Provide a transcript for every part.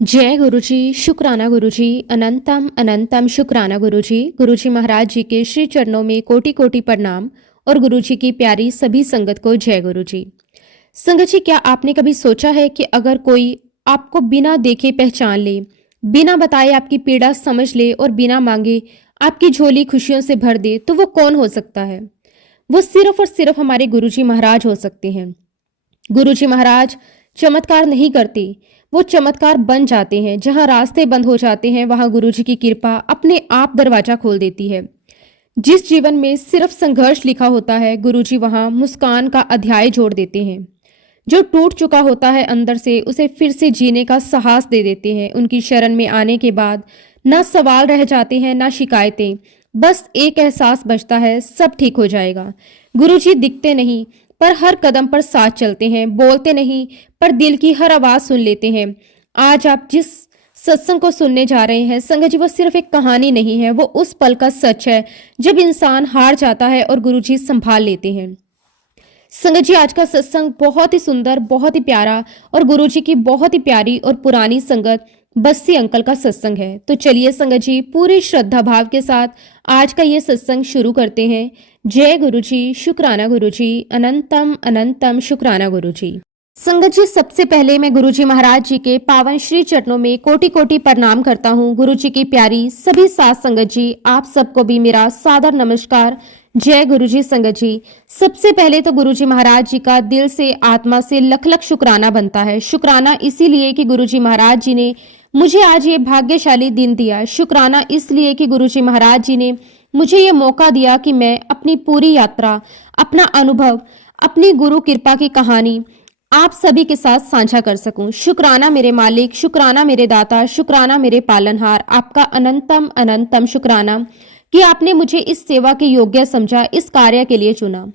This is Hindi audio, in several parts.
जय गुरुजी, शुक्राना गुरुजी, अनंतम अनंतम शुक्राना गुरुजी। गुरुजी महाराज जी के श्री चरणों में कोटि कोटि प्रणाम और गुरुजी की प्यारी सभी संगत को जय गुरुजी। संगत जी, क्या आपने कभी सोचा है कि अगर कोई आपको बिना देखे पहचान ले, बिना बताए आपकी पीड़ा समझ ले और बिना मांगे आपकी झोली खुशियों से भर दे, तो वो कौन हो सकता है? वो सिर्फ और सिर्फ हमारे गुरुजी महाराज हो सकते हैं। गुरुजी महाराज चमत्कार नहीं करते, वो चमत्कार बन जाते हैं। जहां रास्ते बंद हो जाते हैं वहां गुरुजी की कृपा अपने आप दरवाजा खोल देती है। जिस जीवन में सिर्फ संघर्ष लिखा होता है, गुरुजी वहां मुस्कान का अध्याय जोड़ देते हैं। जो टूट चुका होता है अंदर से, उसे फिर से जीने का साहस दे देते हैं। उनकी शरण में आने के बाद ना सवाल रह जाते हैं ना शिकायतें, बस एक एहसास बचता है, सब ठीक हो जाएगा। गुरुजी दिखते नहीं पर हर कदम पर साथ चलते हैं, बोलते नहीं पर दिल की हर आवाज सुन लेते हैं। आज आप जिस सत्संग को सुनने जा रहे हैं संगत जी, वो सिर्फ एक कहानी नहीं है, वो उस पल का सच है जब इंसान हार जाता है और गुरुजी संभाल लेते हैं। संगत जी, आज का सत्संग बहुत ही सुंदर, बहुत ही प्यारा और गुरुजी की बहुत ही प्यारी और पुरानी संगत बस्सी अंकल का सत्संग है। तो चलिए संगत जी, पूरी श्रद्धा भाव के साथ आज का ये सत्संग शुरू करते हैं। जय गुरुजी, शुक्राना गुरुजी, अनंतम अनंतम शुक्राना गुरुजी। संगत जी, सबसे पहले मैं गुरुजी महाराज जी के पावन श्री चरणों में कोटि कोटि प्रणाम करता हूँ। गुरुजी की प्यारी सभी साथ संगत जी, आप सबको भी मेरा सादर नमस्कार। जय गुरुजी। संगत जी, सबसे पहले तो गुरुजी महाराज जी का दिल से आत्मा से लख लख शुक्राना बनता है। शुक्राना इसीलिए कि गुरुजी महाराज जी ने मुझे आज ये भाग्यशाली दिन दिया। शुक्राना इसलिए कि गुरुजी महाराज जी ने मुझे ये मौका दिया कि मैं अपनी पूरी यात्रा, अपना अनुभव, अपनी गुरु कृपा की कहानी आप सभी के साथ साझा कर सकूं। शुक्राना मेरे मालिक, शुक्राना मेरे दाता, शुक्राना मेरे पालनहार, आपका अनंतम अनंतम शुक्राना कि आपने मुझे इस सेवा के योग्य समझा, इस कार्य के लिए चुना।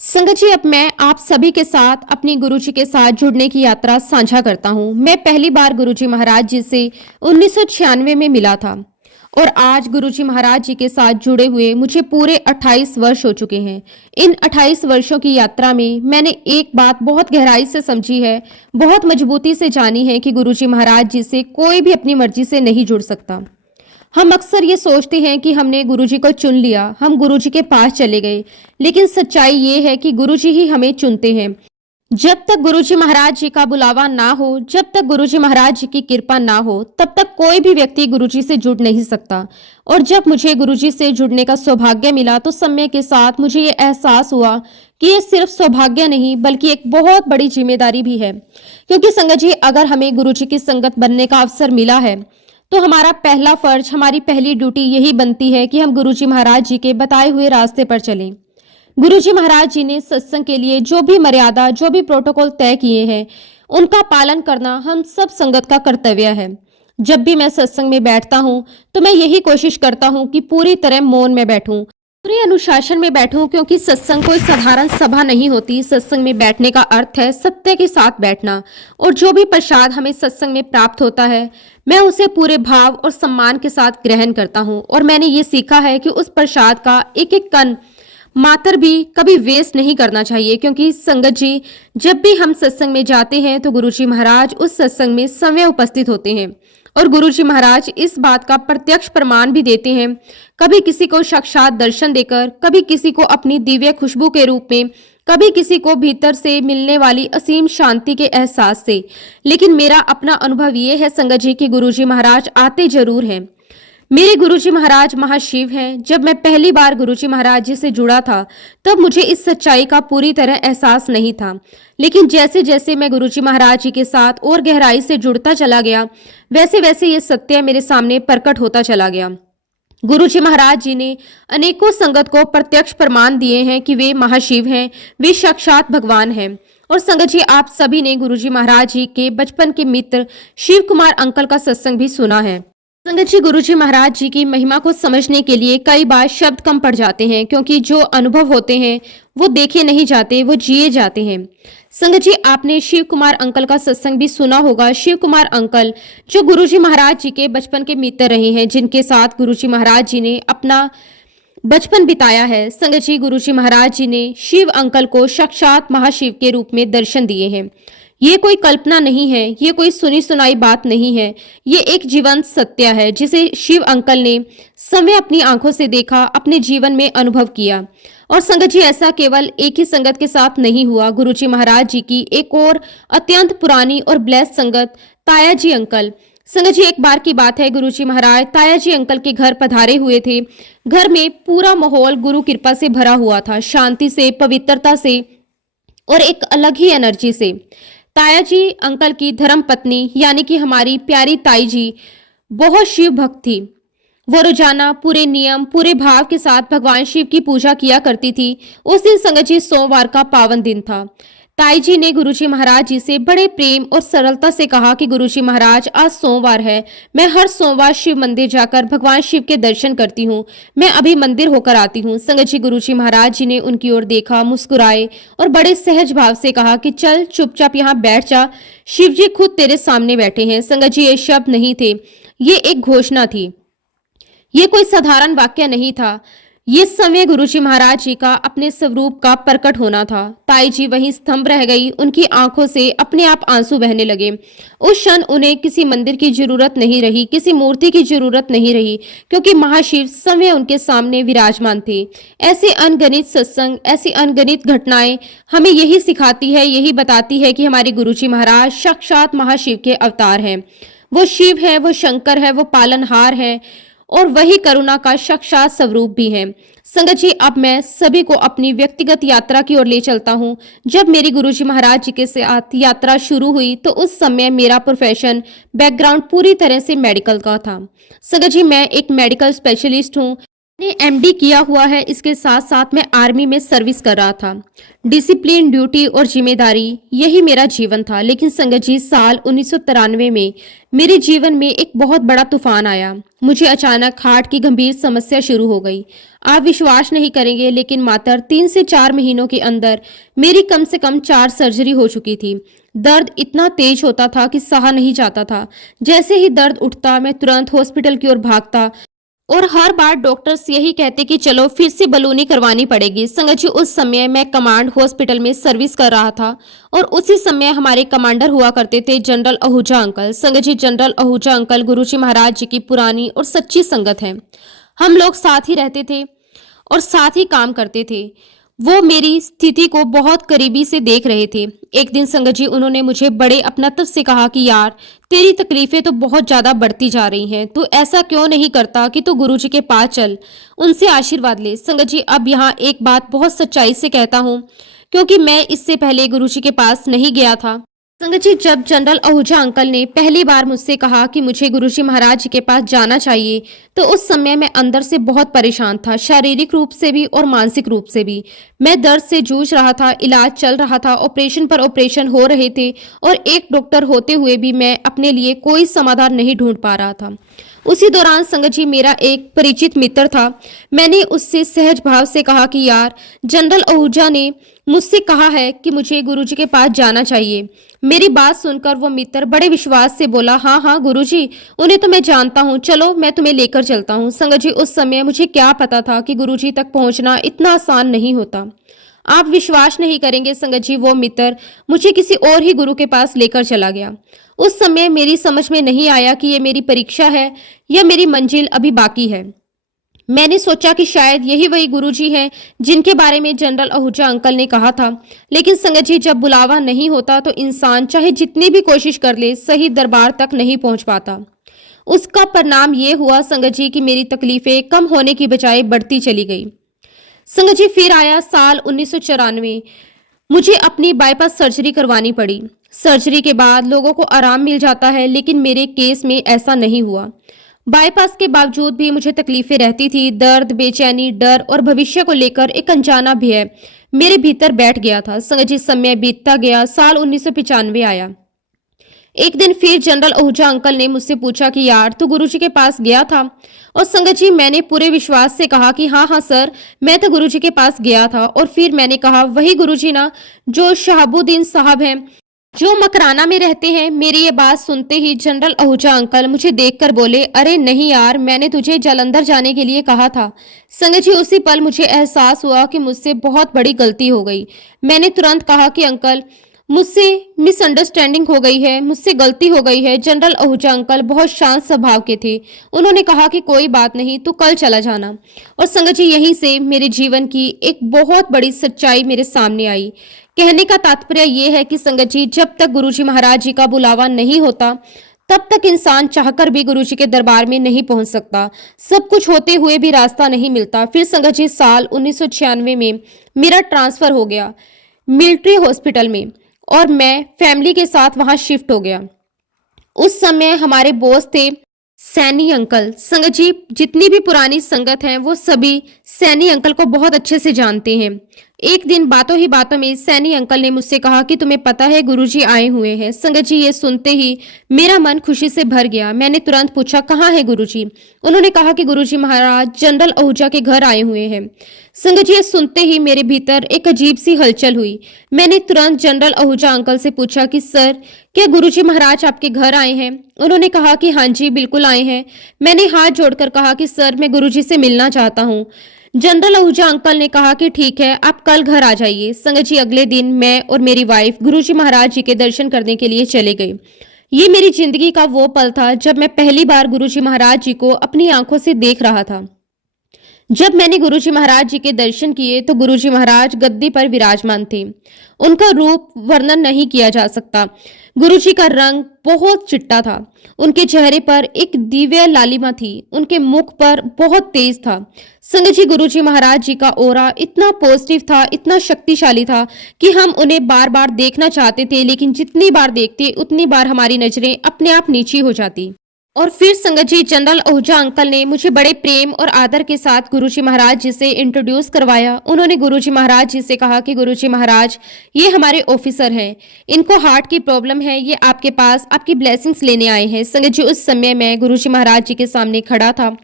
संगत जी, अब मैं आप सभी के साथ अपनी गुरुजी के साथ जुड़ने की यात्रा साझा करता हूँ। मैं पहली बार गुरुजी महाराज जी से 1996 में मिला था और आज गुरुजी महाराज जी के साथ जुड़े हुए मुझे पूरे 28 वर्ष हो चुके हैं। इन 28 वर्षों की यात्रा में मैंने एक बात बहुत गहराई से समझी है, बहुत मजबूती से जानी है कि गुरुजी महाराज जी से कोई भी अपनी मर्जी से नहीं जुड़ सकता। हम अक्सर ये सोचते हैं कि हमने गुरुजी को चुन लिया, हम गुरुजी के पास चले गए, लेकिन सच्चाई ये है कि गुरुजी ही हमें चुनते हैं। जब तक गुरुजी महाराज जी का बुलावा ना हो, जब तक गुरुजी महाराज जी की कृपा ना हो, तब तक कोई भी व्यक्ति गुरुजी से जुड़ नहीं सकता। और जब मुझे गुरुजी से जुड़ने का सौभाग्य मिला तो समय के साथ मुझे ये एहसास हुआ कि ये सिर्फ सौभाग्य नहीं बल्कि एक बहुत बड़ी जिम्मेदारी भी है। क्योंकि संगत जी, अगर हमें गुरुजी की संगत बनने का अवसर मिला है तो हमारा पहला फर्ज, हमारी पहली ड्यूटी यही बनती है कि हम गुरुजी महाराज जी के बताए हुए रास्ते पर चलें। गुरुजी महाराज जी ने सत्संग के लिए जो भी मर्यादा, जो भी प्रोटोकॉल तय किए हैं, उनका पालन करना हम सब संगत का कर्तव्य है। जब भी मैं सत्संग में बैठता हूँ तो मैं यही कोशिश करता हूँ कि पूरी तरह मौन में बैठूं, पूरे अनुशासन में बैठूं, क्योंकि सत्संग कोई साधारण सभा नहीं होती। सत्संग में बैठने का अर्थ है सत्य के साथ बैठना, और जो भी प्रसाद हमें सत्संग में प्राप्त होता है मैं उसे पूरे भाव और सम्मान के साथ ग्रहण करता हूँ। और मैंने ये सीखा है कि उस प्रसाद का एक एक कण मात्र भी कभी वेस्ट नहीं करना चाहिए। क्योंकि संगत जी, जब भी हम सत्संग में जाते हैं तो गुरुजी महाराज उस सत्संग में स्वयं उपस्थित होते हैं और गुरुजी महाराज इस बात का प्रत्यक्ष प्रमाण भी देते हैं, कभी किसी को साक्षात दर्शन देकर, कभी किसी को अपनी दिव्य खुशबू के रूप में, कभी किसी को भीतर से मिलने वाली असीम शांति के एहसास से। लेकिन मेरा अपना अनुभव ये है संगत जी कि गुरुजी महाराज आते जरूर हैं। मेरे गुरुजी महाराज महाशिव हैं। जब मैं पहली बार गुरुजी महाराज जी से जुड़ा था तब मुझे इस सच्चाई का पूरी तरह एहसास नहीं था, लेकिन जैसे जैसे मैं गुरुजी महाराज जी के साथ और गहराई से जुड़ता चला गया, वैसे वैसे ये सत्य मेरे सामने प्रकट होता चला गया। गुरुजी महाराज जी ने अनेकों संगत को प्रत्यक्ष प्रमाण दिए हैं कि वे महाशिव हैं, वे साक्षात भगवान हैं। और संगत जी, आप सभी ने गुरुजी महाराज जी के बचपन के मित्र शिव कुमार अंकल का सत्संग भी सुना है। संगत जी, गुरुजी महाराज जी की महिमा को समझने के लिए कई बार शब्द कम पड़ जाते हैं, क्योंकि जो अनुभव होते हैं वो देखे नहीं जाते, वो जिए जाते हैं। संगत जी, आपने शिव कुमार अंकल का सत्संग भी सुना होगा। शिव कुमार अंकल जो गुरुजी महाराज जी के बचपन के मित्र रहे हैं, जिनके साथ गुरुजी महाराज जी ने अपना बचपन बिताया है। संगत जी, गुरुजी महाराज जी ने शिव अंकल को साक्षात महाशिव के रूप में दर्शन दिए हैं। ये कोई कल्पना नहीं है, ये कोई सुनी सुनाई बात नहीं है, ये एक जीवंत सत्य है जिसे शिव अंकल ने स्वयं अपनी आंखों से देखा, अपने जीवन में अनुभव किया। और संगत जी, ऐसा केवल एक ही संगत के साथ नहीं हुआ। गुरुजी महाराज जी की एक और अत्यंत पुरानी और ब्लेस्ड संगत ताया जी अंकल। संगत जी, एक बार की बात है, गुरुजी महाराज ताया जी अंकल के घर पधारे हुए थे। घर में पूरा माहौल गुरु कृपा से भरा हुआ था, शांति से, पवित्रता से और एक अलग ही एनर्जी से। ताया जी अंकल की धर्म पत्नी यानी कि हमारी प्यारी ताई जी बहुत शिव भक्त थी। वो रोजाना पूरे नियम, पूरे भाव के साथ भगवान शिव की पूजा किया करती थी। उस दिन संगत जी सोमवार का पावन दिन था। ताई जी ने गुरुजी महाराज जी से बड़े प्रेम और सरलता से कहा कि गुरुजी महाराज, आज सोमवार है, मैं हर सोमवार शिव मंदिर जाकर भगवान शिव के दर्शन करती हूँ, मैं अभी मंदिर होकर आती हूँ। संगत जी, गुरुजी महाराज जी ने उनकी ओर देखा, मुस्कुराए और बड़े सहज भाव से कहा कि चल चुपचाप यहाँ बैठ जा, शिव जी खुद तेरे सामने बैठे हैं। संगत जी, ये शब्द नहीं थे, ये एक घोषणा थी, ये कोई साधारण वाक्य नहीं था। ये समय गुरुजी महाराज जी का अपने स्वरूप का प्रकट होना था। ताई जी वहीं स्तंभ रह गई, उनकी आंखों से अपने आप आंसू बहने लगे। उस क्षण उन्हें किसी मंदिर की जरूरत नहीं रही, किसी मूर्ति की जरूरत नहीं रही, क्योंकि महाशिव समय उनके सामने विराजमान थे। ऐसे अनगणित सत्संग, ऐसी अनगणित घटनाएं हमें यही सिखाती है, यही बताती है कि हमारे गुरुजी महाराज साक्षात महाशिव के अवतार हैं। वो शिव है, वो शंकर है, वो पालनहार है और वही करुणा का साक्षात स्वरूप भी है। संगत जी, अब मैं सभी को अपनी व्यक्तिगत यात्रा की ओर ले चलता हूँ। जब मेरी गुरुजी महाराज जी के साथ यात्रा शुरू हुई तो उस समय मेरा प्रोफेशन बैकग्राउंड पूरी तरह से मेडिकल का था। संगत जी, मैं एक मेडिकल स्पेशलिस्ट हूँ, मैंने एमडी किया हुआ है, इसके साथ साथ मैं आर्मी में सर्विस कर रहा था। डिसिप्लिन, ड्यूटी और जिम्मेदारी, यही मेरा जीवन था। लेकिन संगत जी, साल 1993 में मेरे जीवन में एक बहुत बड़ा तूफान आया। मुझे अचानक हार्ट की गंभीर समस्या शुरू हो गई। आप विश्वास नहीं करेंगे, लेकिन मात्र 3 से 4 महीनों के अंदर मेरी कम से कम 4 सर्जरी हो चुकी थी। दर्द इतना तेज होता था कि सहा नहीं जाता था। जैसे ही दर्द उठता, मैं तुरंत हॉस्पिटल की ओर भागता और हर बार डॉक्टर्स यही कहते कि चलो फिर से बलूनी करवानी पड़ेगी। संगत जी, उस समय मैं कमांड हॉस्पिटल में सर्विस कर रहा था और उसी समय हमारे कमांडर हुआ करते थे जनरल आहूजा अंकल। संगत जी, जनरल आहूजा अंकल गुरुजी महाराज जी की पुरानी और सच्ची संगत है। हम लोग साथ ही रहते थे और साथ ही काम करते थे। वो मेरी स्थिति को बहुत करीबी से देख रहे थे। एक दिन संगत जी, उन्होंने मुझे बड़े अपनत्व से कहा कि यार, तेरी तकलीफें तो बहुत ज्यादा बढ़ती जा रही हैं, तू ऐसा क्यों नहीं करता कि तू गुरुजी के पास चल, उनसे आशीर्वाद ले। संगत जी, अब यहाँ एक बात बहुत सच्चाई से कहता हूँ, क्योंकि मैं इससे पहले गुरुजी के पास नहीं गया था। संगत जी, जब जनरल आहूजा अंकल ने पहली बार मुझसे कहा कि मुझे गुरुजी महाराज जी के पास जाना चाहिए, तो उस समय मैं अंदर से बहुत परेशान था, शारीरिक रूप से भी और मानसिक रूप से भी। मैं दर्द से जूझ रहा था, इलाज चल रहा था, ऑपरेशन पर ऑपरेशन हो रहे थे और एक डॉक्टर होते हुए भी मैं अपने लिए कोई समाधान नहीं ढूंढ पा रहा था। उसी दौरान संगत जी, मेरा एक परिचित मित्र था। मैंने उससे सहज भाव से कहा कि यार, जनरल आहूजा ने मुझसे कहा है कि मुझे गुरुजी के पास जाना चाहिए। मेरी बात सुनकर वो मित्र बड़े विश्वास से बोला, हाँ हाँ गुरुजी, उन्हें तो मैं जानता हूँ, चलो मैं तुम्हें लेकर चलता हूँ। संगत जी, उस समय मुझे क्या पता था कि गुरुजी तक पहुँचना इतना आसान नहीं होता। आप विश्वास नहीं करेंगे संगत जी, वो मित्र मुझे किसी और ही गुरु के पास लेकर चला गया। उस समय मेरी समझ में नहीं आया कि ये मेरी परीक्षा है या मेरी मंजिल अभी बाकी है। मैंने सोचा कि शायद यही वही गुरुजी हैं जिनके बारे में जनरल आहूजा अंकल ने कहा था। लेकिन संगत जी, जब बुलावा नहीं होता तो इंसान चाहे जितनी भी कोशिश कर ले, सही दरबार तक नहीं पहुंच पाता। उसका परिणाम ये हुआ संगत जी कि मेरी तकलीफें कम होने की बजाय बढ़ती चली गई। संगत जी, फिर आया साल 1994। मुझे अपनी बाईपास सर्जरी करवानी पड़ी। सर्जरी के बाद लोगों को आराम मिल जाता है, लेकिन मेरे केस में ऐसा नहीं हुआ। बाईपास के बावजूद भी मुझे तकलीफें रहती थी। दर्द, बेचैनी, डर और भविष्य को लेकर एक अनजाना भय मेरे भीतर बैठ गया था। संगत जी, समय बीतता गया, साल 1995 आया। एक दिन फिर जनरल आहूजा अंकल ने मुझसे पूछा कि यार, तू गुरुजी के पास गया था? और संगत जी, मैंने पूरे विश्वास से कहा कि हाँ हाँ सर, मैं तो गुरुजी के पास गया था। और फिर मैंने कहा, वही गुरुजी ना जो शहाबुद्दीन साहब हैं, जो मकराना में रहते हैं। मेरी ये बात सुनते ही जनरल आहूजा अंकल मुझे देखकर बोले, अरे नहीं यार, मैंने तुझे जालंधर जाने के लिए कहा था। संगत जी, उसी पल मुझे एहसास हुआ कि मुझसे बहुत बड़ी गलती हो गई। मैंने तुरंत कहा कि अंकल, मुझसे मिसअंडरस्टैंडिंग हो गई है, मुझसे गलती हो गई है। जनरल आहूजा अंकल बहुत शांत स्वभाव के थे। उन्होंने कहा कि कोई बात नहीं, तू कल चला जाना। और संगत जी, यहीं से मेरे जीवन की एक बहुत बड़ी सच्चाई मेरे सामने आई। कहने का तात्पर्य यह है कि संगत जी, जब तक गुरुजी महाराज जी का बुलावा नहीं होता, तब तक इंसान चाहकर भी गुरुजी के दरबार में नहीं पहुंच सकता। सब कुछ होते हुए भी रास्ता नहीं मिलता। फिर संगत जी, साल 1996 में मेरा ट्रांसफर हो गया मिलिट्री हॉस्पिटल में, और मैं फैमिली के साथ वहां शिफ्ट हो गया। उस समय हमारे बॉस थे सैनी अंकल। संगत जी, जितनी भी पुरानी संगत है वो सभी सैनी अंकल को बहुत अच्छे से जानते हैं। एक दिन बातों ही बातों में सैनी अंकल ने मुझसे कहा कि तुम्हें पता है गुरुजी आए हुए हैं। संगत जी, ये सुनते ही मेरा मन खुशी से भर गया। मैंने तुरंत पूछा, कहाँ है गुरुजी? उन्होंने कहा कि गुरुजी महाराज जनरल आहूजा के घर आए हुए हैं। संगत जी, ये सुनते ही मेरे भीतर एक अजीब सी हलचल हुई। मैंने तुरंत जनरल आहूजा अंकल से पूछा कि सर, क्या गुरुजी महाराज आपके घर आए हैं? उन्होंने कहा कि हाँ जी, बिल्कुल आए हैं। मैंने हाथ जोड़कर कहा कि सर, मैं गुरुजी से मिलना चाहता हूँ। जनरल आहूजा अंकल ने कहा कि ठीक है, आप कल घर आ जाइए। संगत जी, अगले दिन मैं और मेरी वाइफ गुरुजी महाराज जी के दर्शन करने के लिए चले गए। ये मेरी जिंदगी का वो पल था जब मैं पहली बार गुरुजी महाराज जी को अपनी आंखों से देख रहा था। जब मैंने गुरुजी महाराज जी के दर्शन किए तो गुरुजी महाराज गद्दी पर विराजमान थे। उनका रूप वर्णन नहीं किया जा सकता। गुरुजी का रंग बहुत चिट्टा था। उनके चेहरे पर एक दिव्य लालिमा थी। उनके मुख पर बहुत तेज था। संगत जी, गुरुजी महाराज जी का ऑरा इतना पॉजिटिव था, इतना शक्तिशाली था कि हम उन्हें बार बार देखना चाहते थे, लेकिन जितनी बार देखते उतनी बार हमारी नजरें अपने आप नीची हो जाती। और फिर संगत जी, जनरल आहूजा अंकल ने मुझे बड़े प्रेम और आदर के साथ गुरुजी महाराज जी से इंट्रोड्यूस करवाया। उन्होंने गुरुजी महाराज जी से कहा कि गुरुजी महाराज, ये हमारे ऑफिसर हैं, इनको हार्ट की प्रॉब्लम है, ये आपके पास आपकी ब्लेसिंग्स लेने आए हैं। संगत जी, उस समय मैं गुरुजी महाराज जी के सामने खड़ा था।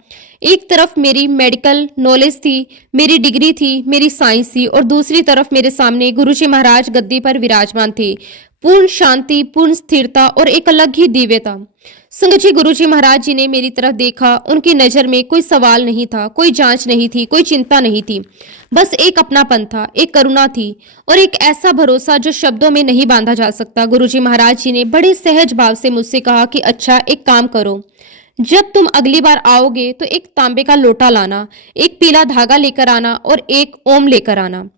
एक तरफ मेरी मेडिकल नॉलेज थी, मेरी डिग्री थी, मेरी साइंस थी, और दूसरी तरफ मेरे सामने गुरुजी महाराज गद्दी पर विराजमान थे। पूर्ण शांति, पूर्ण स्थिरता और एक अलग ही दिव्यता। संगत जी, गुरुजी महाराज जी ने मेरी तरफ देखा। उनकी नजर में कोई सवाल नहीं था, कोई जांच नहीं थी, कोई चिंता नहीं थी। बस एक अपनापन था, एक करुणा थी और एक ऐसा भरोसा जो शब्दों में नहीं बांधा जा सकता। गुरुजी महाराज जी ने बड़े सहज भाव से मुझसे कहा कि अच्छा, एक काम करो, जब तुम अगली बार आओगे तो एक तांबे का लोटा लाना, एक पीला धागा लेकर आना और एक ओम लेकर आना।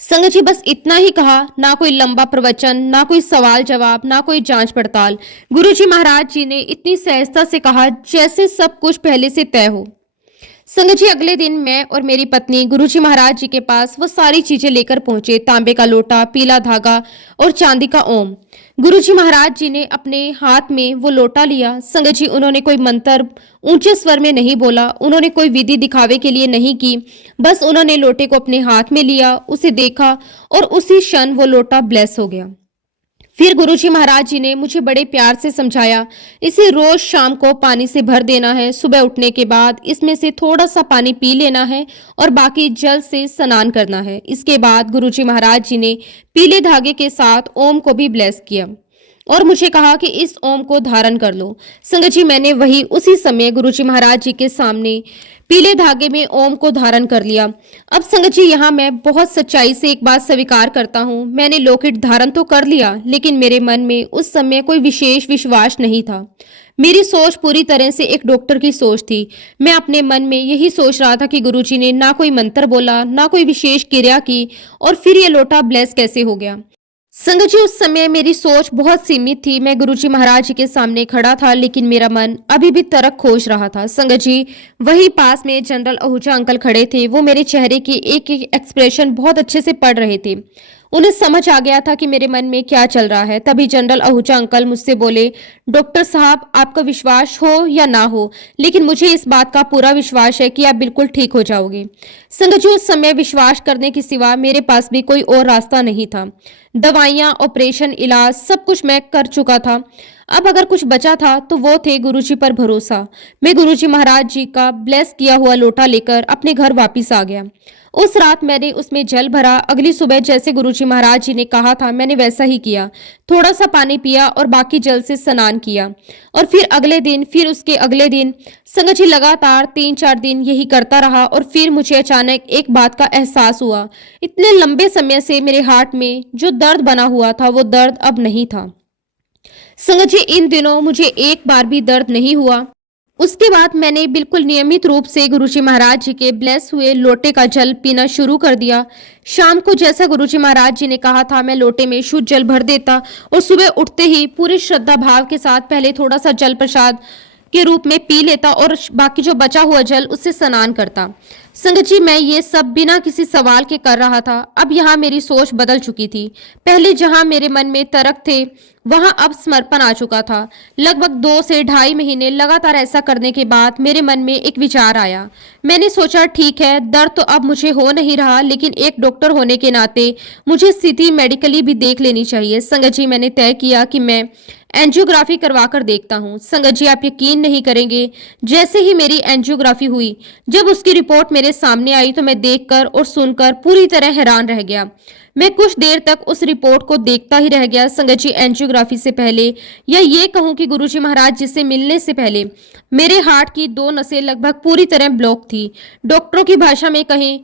संगत जी, बस इतना ही कहा। ना कोई लंबा प्रवचन, ना कोई सवाल जवाब, ना कोई जांच पड़ताल। गुरुजी महाराज जी ने इतनी सहजता से कहा जैसे सब कुछ पहले से तय हो। संगत जी, अगले दिन मैं और मेरी पत्नी गुरुजी महाराज जी के पास वो सारी चीजें लेकर पहुंचे। तांबे का लोटा, पीला धागा और चांदी का ओम। गुरुजी महाराज जी ने अपने हाथ में वो लोटा लिया। संगत जी, उन्होंने कोई मंत्र ऊंचे स्वर में नहीं बोला, उन्होंने कोई विधि दिखावे के लिए नहीं की। बस उन्होंने लोटे को अपने हाथ में लिया, उसे देखा और उसी क्षण वो लोटा ब्लेस हो गया। फिर गुरुजी महाराज जी ने मुझे बड़े प्यार से समझाया, इसे रोज शाम को पानी से भर देना है। सुबह उठने के बाद इसमें से थोड़ा सा पानी पी लेना है और बाकी जल से स्नान करना है। इसके बाद गुरुजी महाराज जी ने पीले धागे के साथ ओम को भी ब्लेस किया और मुझे कहा कि इस ओम को धारण कर लो। संगत जी, मैंने वही उसी समय गुरुजी महाराज जी के सामने पीले धागे में ओम को धारण कर लिया। अब संगत जी, यहाँ मैं बहुत सच्चाई से एक बात स्वीकार करता हूँ, मैंने लॉकेट धारण तो कर लिया, लेकिन मेरे मन में उस समय कोई विशेष विश्वास नहीं था। मेरी सोच पूरी तरह से एक डॉक्टर की सोच थी। मैं अपने मन में यही सोच रहा था कि गुरुजी ने ना कोई मंत्र बोला, ना कोई विशेष क्रिया की, और फिर ये लोटा ब्लेस कैसे हो गया। संगत जी, उस समय मेरी सोच बहुत सीमित थी। मैं गुरुजी महाराज जी के सामने खड़ा था, लेकिन मेरा मन अभी भी तर्क खोज रहा था। संगत जी, वही पास में जनरल आहूजा अंकल खड़े थे। वो मेरे चेहरे की एक एक एक्सप्रेशन बहुत अच्छे से पढ़ रहे थे। उन्हें समझ आ गया था कि मेरे मन में क्या चल रहा है। तभी जनरल आहूजा अंकल मुझसे बोले, डॉक्टर साहब, आपका विश्वास हो या ना हो, लेकिन मुझे इस बात का पूरा विश्वास है कि आप बिल्कुल ठीक हो जाओगे। संगत जी, उस समय विश्वास करने के सिवा मेरे पास भी कोई और रास्ता नहीं था। दवाइयां, ऑपरेशन, इलाज सब कुछ मैं कर चुका था। अब अगर कुछ बचा था तो वो थे गुरुजी पर भरोसा। मैं गुरुजी महाराज जी का ब्लेस किया हुआ लोटा लेकर अपने घर वापस आ गया। उस रात मैंने उसमें जल भरा। अगली सुबह जैसे गुरुजी महाराज जी ने कहा था मैंने वैसा ही किया। थोड़ा सा पानी पिया और बाकी जल से स्नान किया। और फिर अगले दिन, फिर उसके अगले दिन संगत जी लगातार 3-4 दिन यही करता रहा। और फिर मुझे अचानक एक बात का एहसास हुआ। इतने लंबे समय से मेरे हार्ट में जो दर्द बना हुआ था वो दर्द अब नहीं था। संगत जी इन दिनों मुझे एक बार भी दर्द नहीं हुआ। उसके बाद मैंने बिल्कुल नियमित रूप से गुरुजी महाराज जी के ब्लेस हुए लोटे का जल पीना शुरू कर दिया। शाम को जैसा गुरुजी महाराज जी ने कहा था मैं लोटे में शुद्ध जल भर देता और सुबह उठते ही पूरी श्रद्धा भाव के साथ पहले थोड़ा सा जल प्रसाद के रूप में पी लेता और बाकी जो बचा हुआ जल उससे स्नान करता। संगत जी मैं ये सब बिना किसी सवाल के कर रहा था। अब यहाँ मेरी सोच बदल चुकी थी। पहले जहाँ मेरे मन में तर्क थे वहां अब समर्पण आ चुका था। लगभग 2 से ढाई महीने लगातार ऐसा करने के बाद मेरे मन में एक विचार आया। मैंने सोचा ठीक है दर्द तो अब मुझे हो नहीं रहा, लेकिन एक डॉक्टर होने के नाते मुझे स्थिति मेडिकली भी देख लेनी चाहिए। संगत जी मैंने तय किया कि मैं एंजियोग्राफी करवा कर देखता हूँ। संगत जी आप यकीन नहीं करेंगे, जैसे ही मेरी एंजियोग्राफी हुई, जब उसकी रिपोर्ट मेरे सामने आई तो मैं देखकर और सुनकर पूरी तरह हैरान रह गया। मैं कुछ देर तक उस रिपोर्ट को देखता ही रह गया। संगत जी एंजियोग्राफी से पहले, या ये कहूं कि गुरुजी महाराज जी से मिलने से पहले, मेरे हार्ट की 2 नसें लगभग पूरी तरह ब्लॉक थी। डॉक्टरों की भाषा में कहें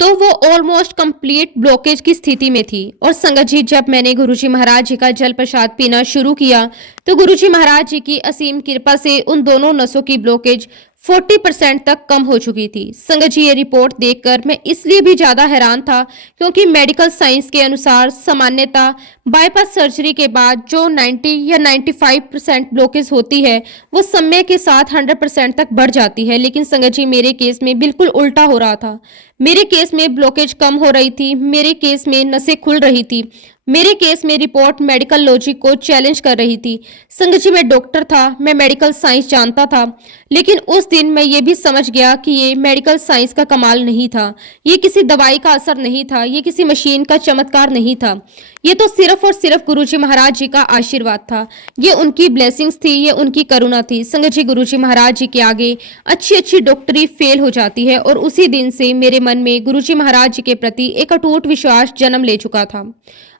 तो वो ऑलमोस्ट कंप्लीट ब्लॉकेज की स्थिति में थी। और संगत जी जब मैंने गुरुजी महाराज जी का जल प्रसाद पीना शुरू किया तो गुरुजी महाराज जी की असीम कृपा से उन दोनों नसों की ब्लॉकेज 40% तक कम हो चुकी थी। संगत जी ये रिपोर्ट देखकर मैं इसलिए भी ज्यादा हैरान था क्योंकि मेडिकल साइंस के अनुसार सामान्यतः बाईपास सर्जरी के बाद जो 90 या 95% ब्लॉकेज होती है वो समय के साथ 100% तक बढ़ जाती है। लेकिन संगत जी मेरे केस में बिल्कुल उल्टा हो रहा था। मेरे केस में ब्लॉकेज कम हो रही थी, मेरे केस में नसें खुल रही थी, मेरे केस में रिपोर्ट मेडिकल लॉजिक को चैलेंज कर रही थी। संगत जी मैं डॉक्टर था, मैं मेडिकल साइंस जानता था, लेकिन उस दिन मैं ये भी समझ गया कि ये मेडिकल साइंस का कमाल नहीं था, ये किसी दवाई का असर नहीं था, ये किसी मशीन का चमत्कार नहीं था। ये तो सिर्फ और सिर्फ गुरुजी महाराज जी का आशीर्वाद था, ये उनकी ब्लेसिंग्स थी, ये उनकी करुणा थी। संगत जी गुरुजी महाराज जी के आगे अच्छी अच्छी डॉक्टरी फेल हो जाती है। और उसी दिन से मेरे मन में गुरुजी महाराज जी के प्रति एक अटूट विश्वास जन्म ले चुका था।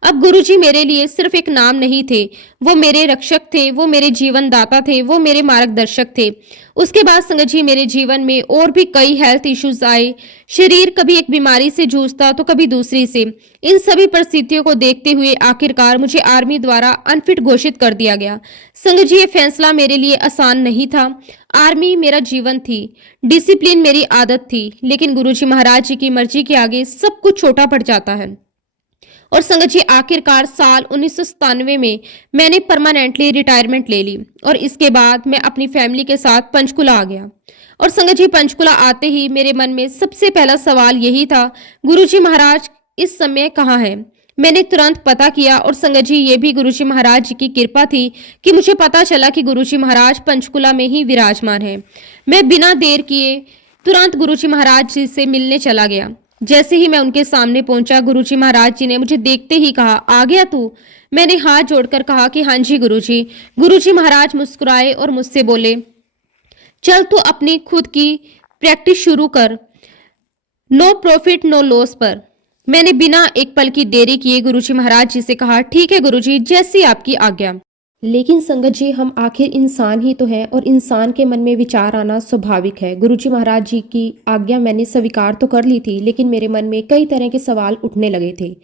अब गुरुजी मेरे लिए सिर्फ एक नाम नहीं थे, वो मेरे रक्षक थे, वो मेरे जीवन दाता थे, वो मेरे मार्गदर्शक थे। उसके बाद संगत जी मेरे जीवन में और भी कई हेल्थ इश्यूज आए। शरीर कभी एक बीमारी से जूझता तो कभी दूसरी से। इन सभी परिस्थितियों को देखते हुए आखिरकार मुझे आर्मी द्वारा अनफिट घोषित कर दिया गया। संगत जी ये फैसला मेरे लिए आसान नहीं था। आर्मी मेरा जीवन थी, डिसिप्लिन मेरी आदत थी, लेकिन गुरुजी महाराज जी की मर्जी के आगे सब कुछ छोटा पड़ जाता है। और संगत जी आखिरकार साल 1997 में मैंने परमानेंटली रिटायरमेंट ले ली और इसके बाद मैं अपनी फैमिली के साथ पंचकुला आ गया। और संगत जी पंचकुला आते ही मेरे मन में सबसे पहला सवाल यही था, गुरुजी महाराज इस समय कहाँ हैं? मैंने तुरंत पता किया और संगत जी ये भी गुरुजी महाराज जी की कृपा थी कि मुझे पता चला कि गुरुजी महाराज पंचकुला में ही विराजमान है। मैं बिना देर किए तुरंत गुरुजी महाराज जी से मिलने चला गया। जैसे ही मैं उनके सामने पहुंचा गुरुजी महाराज जी ने मुझे देखते ही कहा, आ गया तू? मैंने हाथ जोड़कर कहा कि हाँ जी गुरुजी। गुरुजी महाराज मुस्कुराए और मुझसे बोले, चल तू अपनी खुद की प्रैक्टिस शुरू कर, नो प्रॉफिट नो लॉस पर। मैंने बिना एक पल की देरी किए गुरुजी महाराज जी से कहा, ठीक है गुरुजी, जैसी आपकी आज्ञा। लेकिन संगत जी हम आखिर इंसान ही तो हैं और इंसान के मन में विचार आना स्वाभाविक है। गुरुजी महाराज जी की आज्ञा मैंने स्वीकार तो कर ली थी, लेकिन मेरे मन में कई तरह के सवाल उठने लगे थे।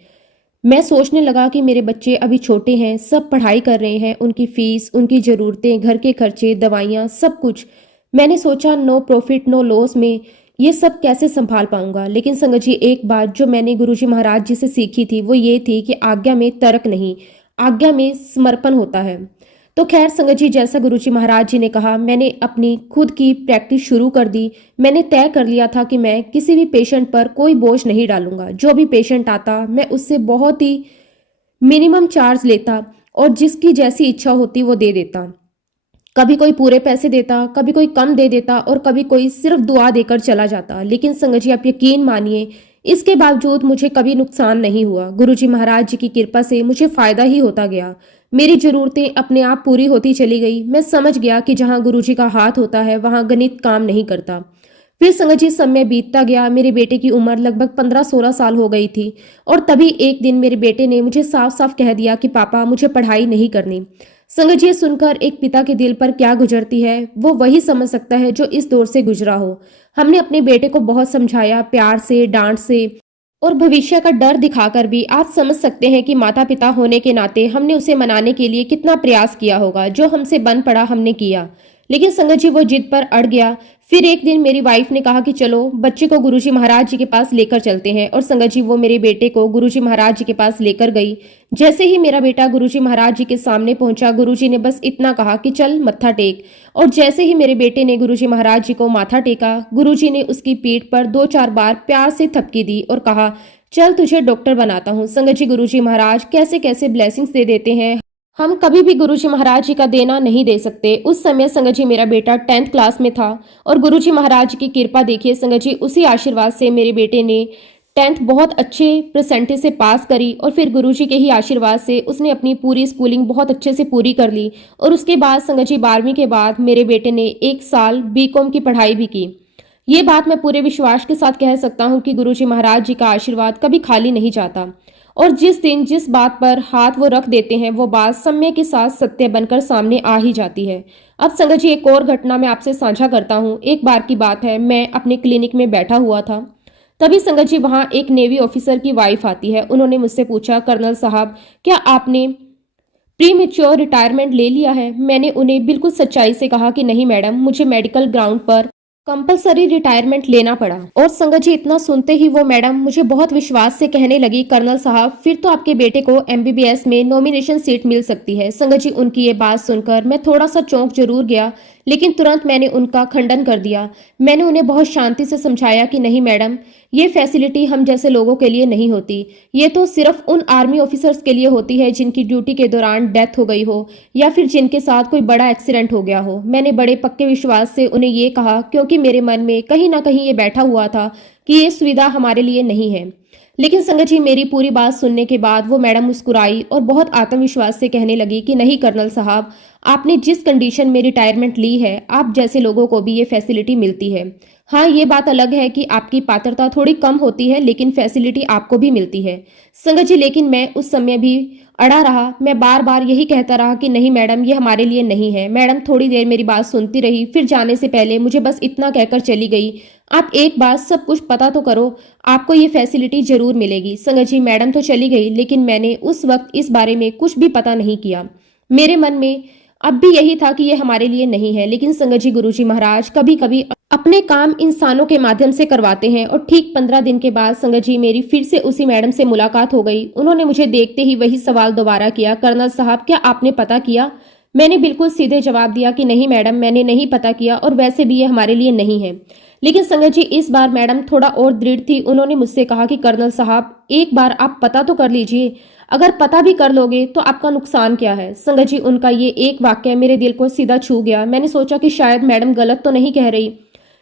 मैं सोचने लगा कि मेरे बच्चे अभी छोटे हैं, सब पढ़ाई कर रहे हैं, उनकी फीस, उनकी ज़रूरतें, घर के खर्चे, दवाइयाँ, सब कुछ। मैंने सोचा नो प्रॉफिट नो लॉस में ये सब कैसे संभाल पाऊंगा। लेकिन संगत जी एक बात जो मैंने गुरुजी महाराज जी से सीखी थी वो ये थी कि आज्ञा में तर्क नहीं, आज्ञा में समर्पण होता है। तो खैर संगत जी जैसा गुरुजी महाराज जी ने कहा मैंने अपनी खुद की प्रैक्टिस शुरू कर दी। मैंने तय कर लिया था कि मैं किसी भी पेशेंट पर कोई बोझ नहीं डालूंगा। जो भी पेशेंट आता मैं उससे बहुत ही मिनिमम चार्ज लेता और जिसकी जैसी इच्छा होती वो दे देता। कभी कोई पूरे पैसे देता, कभी कोई कम दे देता और कभी कोई सिर्फ दुआ देकर चला जाता। लेकिन संगत जी आप यकीन मानिए इसके बावजूद मुझे कभी नुकसान नहीं हुआ। गुरुजी महाराज जी की कृपा से मुझे फायदा ही होता गया। मेरी जरूरतें अपने आप पूरी होती चली गई। मैं समझ गया कि जहाँ गुरुजी का हाथ होता है वहाँ गणित काम नहीं करता। फिर संगत जी समय बीतता गया। मेरे बेटे की उम्र लगभग 15-16 साल हो गई थी और तभी एक दिन मेरे बेटे ने मुझे साफ साफ कह दिया कि पापा मुझे पढ़ाई नहीं करनी। संगत जी, ये सुनकर एक पिता के दिल पर क्या गुजरती है वो वही समझ सकता है जो इस दौर से गुजरा हो। हमने अपने बेटे को बहुत समझाया, प्यार से, डांट से और भविष्य का डर दिखाकर भी। आप समझ सकते हैं कि माता पिता होने के नाते हमने उसे मनाने के लिए कितना प्रयास किया होगा। जो हमसे बन पड़ा हमने किया, लेकिन संगत जी वो जिद पर अड़ गया। फिर एक दिन मेरी वाइफ ने कहा कि चलो बच्चे को गुरुजी महाराज जी के पास लेकर चलते हैं, और संगत जी वो मेरे बेटे को गुरुजी महाराज जी के पास लेकर गई। जैसे ही मेरा बेटा गुरुजी महाराज जी के सामने पहुंचा, गुरुजी ने बस इतना कहा कि चल मत्था टेक। और जैसे ही मेरे बेटे ने गुरुजी महाराज जी को माथा टेका, गुरुजी ने उसकी पीठ पर 2-4 बार प्यार से थपकी दी और कहा, चल तुझे डॉक्टर बनाता हूँ। संगत जी, गुरुजी महाराज कैसे कैसे ब्लेसिंग्स दे देते हैं, हम कभी भी गुरुजी महाराज जी का देना नहीं दे सकते। उस समय संगत जी मेरा बेटा 10th क्लास में था और गुरुजी महाराज जी की कृपा देखिए संगत जी, उसी आशीर्वाद से मेरे बेटे ने 10th बहुत अच्छे परसेंटेज से पास करी और फिर गुरुजी के ही आशीर्वाद से उसने अपनी पूरी स्कूलिंग बहुत अच्छे से पूरी कर ली। और उसके बाद संगत जी 12वीं के बाद मेरे बेटे ने 1 साल बीकॉम की पढ़ाई भी की। ये बात मैं पूरे विश्वास के साथ कह सकता हूँ कि गुरुजी महाराज जी का आशीर्वाद कभी खाली नहीं जाता, और जिस दिन जिस बात पर हाथ वो रख देते हैं वो बात समय के साथ सत्य बनकर सामने आ ही जाती है। अब संगत जी एक और घटना मैं आपसे साझा करता हूँ। एक बार की बात है, मैं अपने क्लिनिक में बैठा हुआ था। तभी संगत जी वहाँ एक नेवी ऑफिसर की वाइफ आती है। उन्होंने मुझसे पूछा, कर्नल साहब क्या आपने प्री मेच्योर रिटायरमेंट ले लिया है? मैंने उन्हें बिल्कुल सच्चाई से कहा कि नहीं मैडम, मुझे मेडिकल ग्राउंड पर कंपलसरी रिटायरमेंट लेना पड़ा। और संगत जी इतना सुनते ही वो मैडम मुझे बहुत विश्वास से कहने लगी, कर्नल साहब फिर तो आपके बेटे को एमबीबीएस में नॉमिनेशन सीट मिल सकती है। संगत जी उनकी ये बात सुनकर मैं थोड़ा सा चौंक जरूर गया, लेकिन तुरंत मैंने उनका खंडन कर दिया। मैंने उन्हें बहुत शांति से समझाया कि नहीं मैडम, ये फैसिलिटी हम जैसे लोगों के लिए नहीं होती। ये तो सिर्फ उन आर्मी ऑफिसर्स के लिए होती है जिनकी ड्यूटी के दौरान डेथ हो गई हो या फिर जिनके साथ कोई बड़ा एक्सीडेंट हो गया हो। मैंने बड़े पक्के विश्वास से उन्हें ये कहा, क्योंकि मेरे मन में कहीं ना कहीं ये बैठा हुआ था कि ये सुविधा हमारे लिए नहीं है। लेकिन संगत जी मेरी पूरी बात सुनने के बाद वो मैडम मुस्कुराई और बहुत आत्मविश्वास से कहने लगी कि नहीं कर्नल साहब, आपने जिस कंडीशन में रिटायरमेंट ली है, आप जैसे लोगों को भी ये फैसिलिटी मिलती है। हाँ, ये बात अलग है कि आपकी पात्रता थोड़ी कम होती है, लेकिन फैसिलिटी आपको भी मिलती है। संगत जी लेकिन मैं उस समय भी अड़ा रहा। मैं बार बार यही कहता रहा कि नहीं मैडम, ये हमारे लिए नहीं है। मैडम थोड़ी देर मेरी बात सुनती रही, फिर जाने से पहले मुझे बस इतना कहकर चली गई, आप एक बार सब कुछ पता तो करो, आपको ये फैसिलिटी जरूर मिलेगी। संगत जी मैडम तो चली गई, लेकिन मैंने उस वक्त इस बारे में कुछ भी पता नहीं किया। मेरे मन में अब भी यही था कि ये हमारे लिए नहीं है। लेकिन संगत जी गुरुजी महाराज कभी कभी अपने काम इंसानों के माध्यम से करवाते हैं। और ठीक 15 दिन के बाद संगत जी मेरी फिर से उसी मैडम से मुलाकात हो गई। उन्होंने मुझे देखते ही वही सवाल दोबारा किया, कर्नल साहब क्या आपने पता किया? मैंने बिल्कुल सीधे जवाब दिया कि नहीं मैडम, मैंने नहीं पता किया और वैसे भी ये हमारे लिए नहीं है। लेकिन संगत जी इस बार मैडम थोड़ा और दृढ़ थी। उन्होंने मुझसे कहा कि कर्नल साहब एक बार आप पता तो कर लीजिए, अगर पता भी कर लोगे तो आपका नुकसान क्या है? संगत जी उनका ये एक वाक्य मेरे दिल को सीधा छू गया। मैंने सोचा कि शायद मैडम गलत तो नहीं कह रही।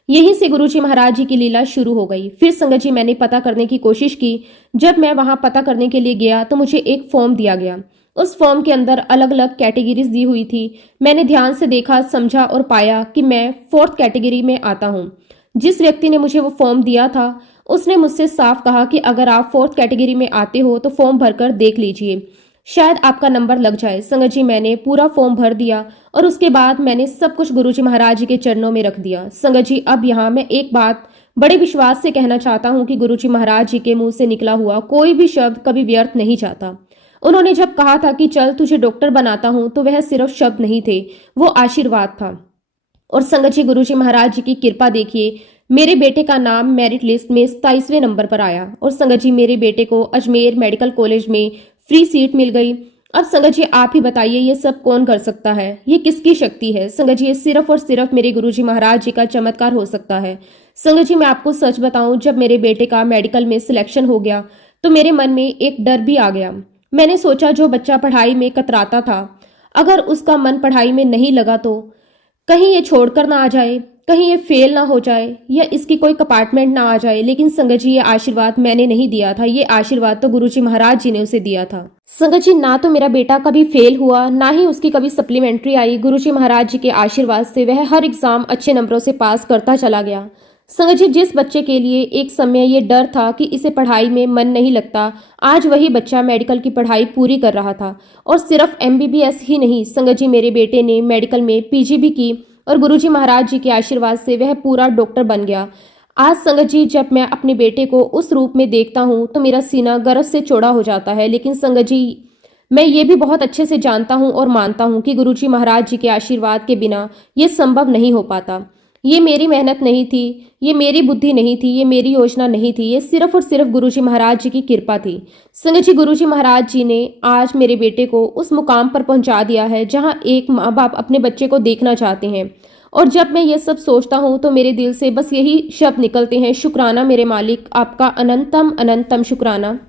यहीं से गुरुजी महाराज जी की लीला शुरू हो गई। फिर संगत जी मैंने पता करने की कोशिश की। जब मैं वहां पता करने के लिए गया तो मुझे एक फॉर्म दिया गया। उस फॉर्म के अंदर अलग अलग कैटेगरीज दी हुई थी। मैंने ध्यान से देखा, समझा और पाया कि मैं 4th कैटेगरी में आता हूँ। जिस व्यक्ति ने मुझे वो फॉर्म दिया था उसने मुझसे साफ कहा कि अगर आप 4th कैटेगरी में आते हो तो फॉर्म भरकर देख लीजिए, शायद आपका नंबर लग जाए। संगत जी मैंने पूरा फॉर्म भर दिया और उसके बाद मैंने सब कुछ गुरुजी महाराज जी के चरणों में रख दिया। संगत जी अब यहाँ मैं एक बात बड़े विश्वास से कहना चाहता हूँ कि गुरुजी महाराज जी के मुंह से निकला हुआ कोई भी शब्द कभी व्यर्थ नहीं जाता। उन्होंने जब कहा था कि चल तुझे डॉक्टर बनाता हूँ, तो वह सिर्फ शब्द नहीं थे, वो आशीर्वाद था। और संगत जी गुरुजी महाराज जी की कृपा देखिए, मेरे बेटे का नाम मेरिट लिस्ट में 27वें नंबर पर आया। और संगत जी मेरे बेटे को अजमेर मेडिकल कॉलेज में फ्री सीट मिल गई। अब संगत जी आप ही बताइए ये सब कौन कर सकता है? ये किसकी शक्ति है? संगत जी ये सिर्फ और सिर्फ मेरे गुरुजी महाराज जी का चमत्कार हो सकता है। संगत जी मैं आपको सच बताऊं, जब मेरे बेटे का मेडिकल में सिलेक्शन हो गया तो मेरे मन में एक डर भी आ गया। मैंने सोचा जो बच्चा पढ़ाई में कतराता था, अगर उसका मन पढ़ाई में नहीं लगा तो कहीं ये छोड़कर ना आ जाए, कहीं ये फेल ना हो जाए या इसकी कोई कंपार्टमेंट ना आ जाए। लेकिन संगत जी, ये आशीर्वाद मैंने नहीं दिया था, ये आशीर्वाद तो गुरुजी महाराज जी ने उसे दिया था। संगत जी, ना तो मेरा बेटा कभी फेल हुआ, ना ही उसकी कभी सप्लीमेंट्री आई। गुरुजी महाराज जी के आशीर्वाद से वह हर एग्जाम अच्छे नंबरों से पास करता चला गया। संगत जी, जिस बच्चे के लिए एक समय ये डर था कि इसे पढ़ाई में मन नहीं लगता, आज वही बच्चा मेडिकल की पढ़ाई पूरी कर रहा था। और सिर्फ एमबीबीएस ही नहीं संगत जी, मेरे बेटे ने मेडिकल में पीजी भी की और गुरुजी महाराज जी के आशीर्वाद से वह पूरा डॉक्टर बन गया। आज संगत जी, जब मैं अपने बेटे को उस रूप में देखता हूँ तो मेरा सीना गर्व से चौड़ा हो जाता है। लेकिन संगत जी, मैं ये भी बहुत अच्छे से जानता हूँ और मानता हूँ कि गुरुजी महाराज जी के आशीर्वाद के बिना ये संभव नहीं हो पाता। ये मेरी मेहनत नहीं थी, ये मेरी बुद्धि नहीं थी, ये मेरी योजना नहीं थी, ये सिर्फ और सिर्फ गुरुजी महाराज जी की कृपा थी। संगत जी, गुरुजी महाराज जी ने आज मेरे बेटे को उस मुकाम पर पहुंचा दिया है जहां एक माँ बाप अपने बच्चे को देखना चाहते हैं। और जब मैं ये सब सोचता हूँ तो मेरे दिल से बस यही शब्द निकलते हैं, शुक्राना मेरे मालिक, आपका अनंतम अनंतम शुक्राना।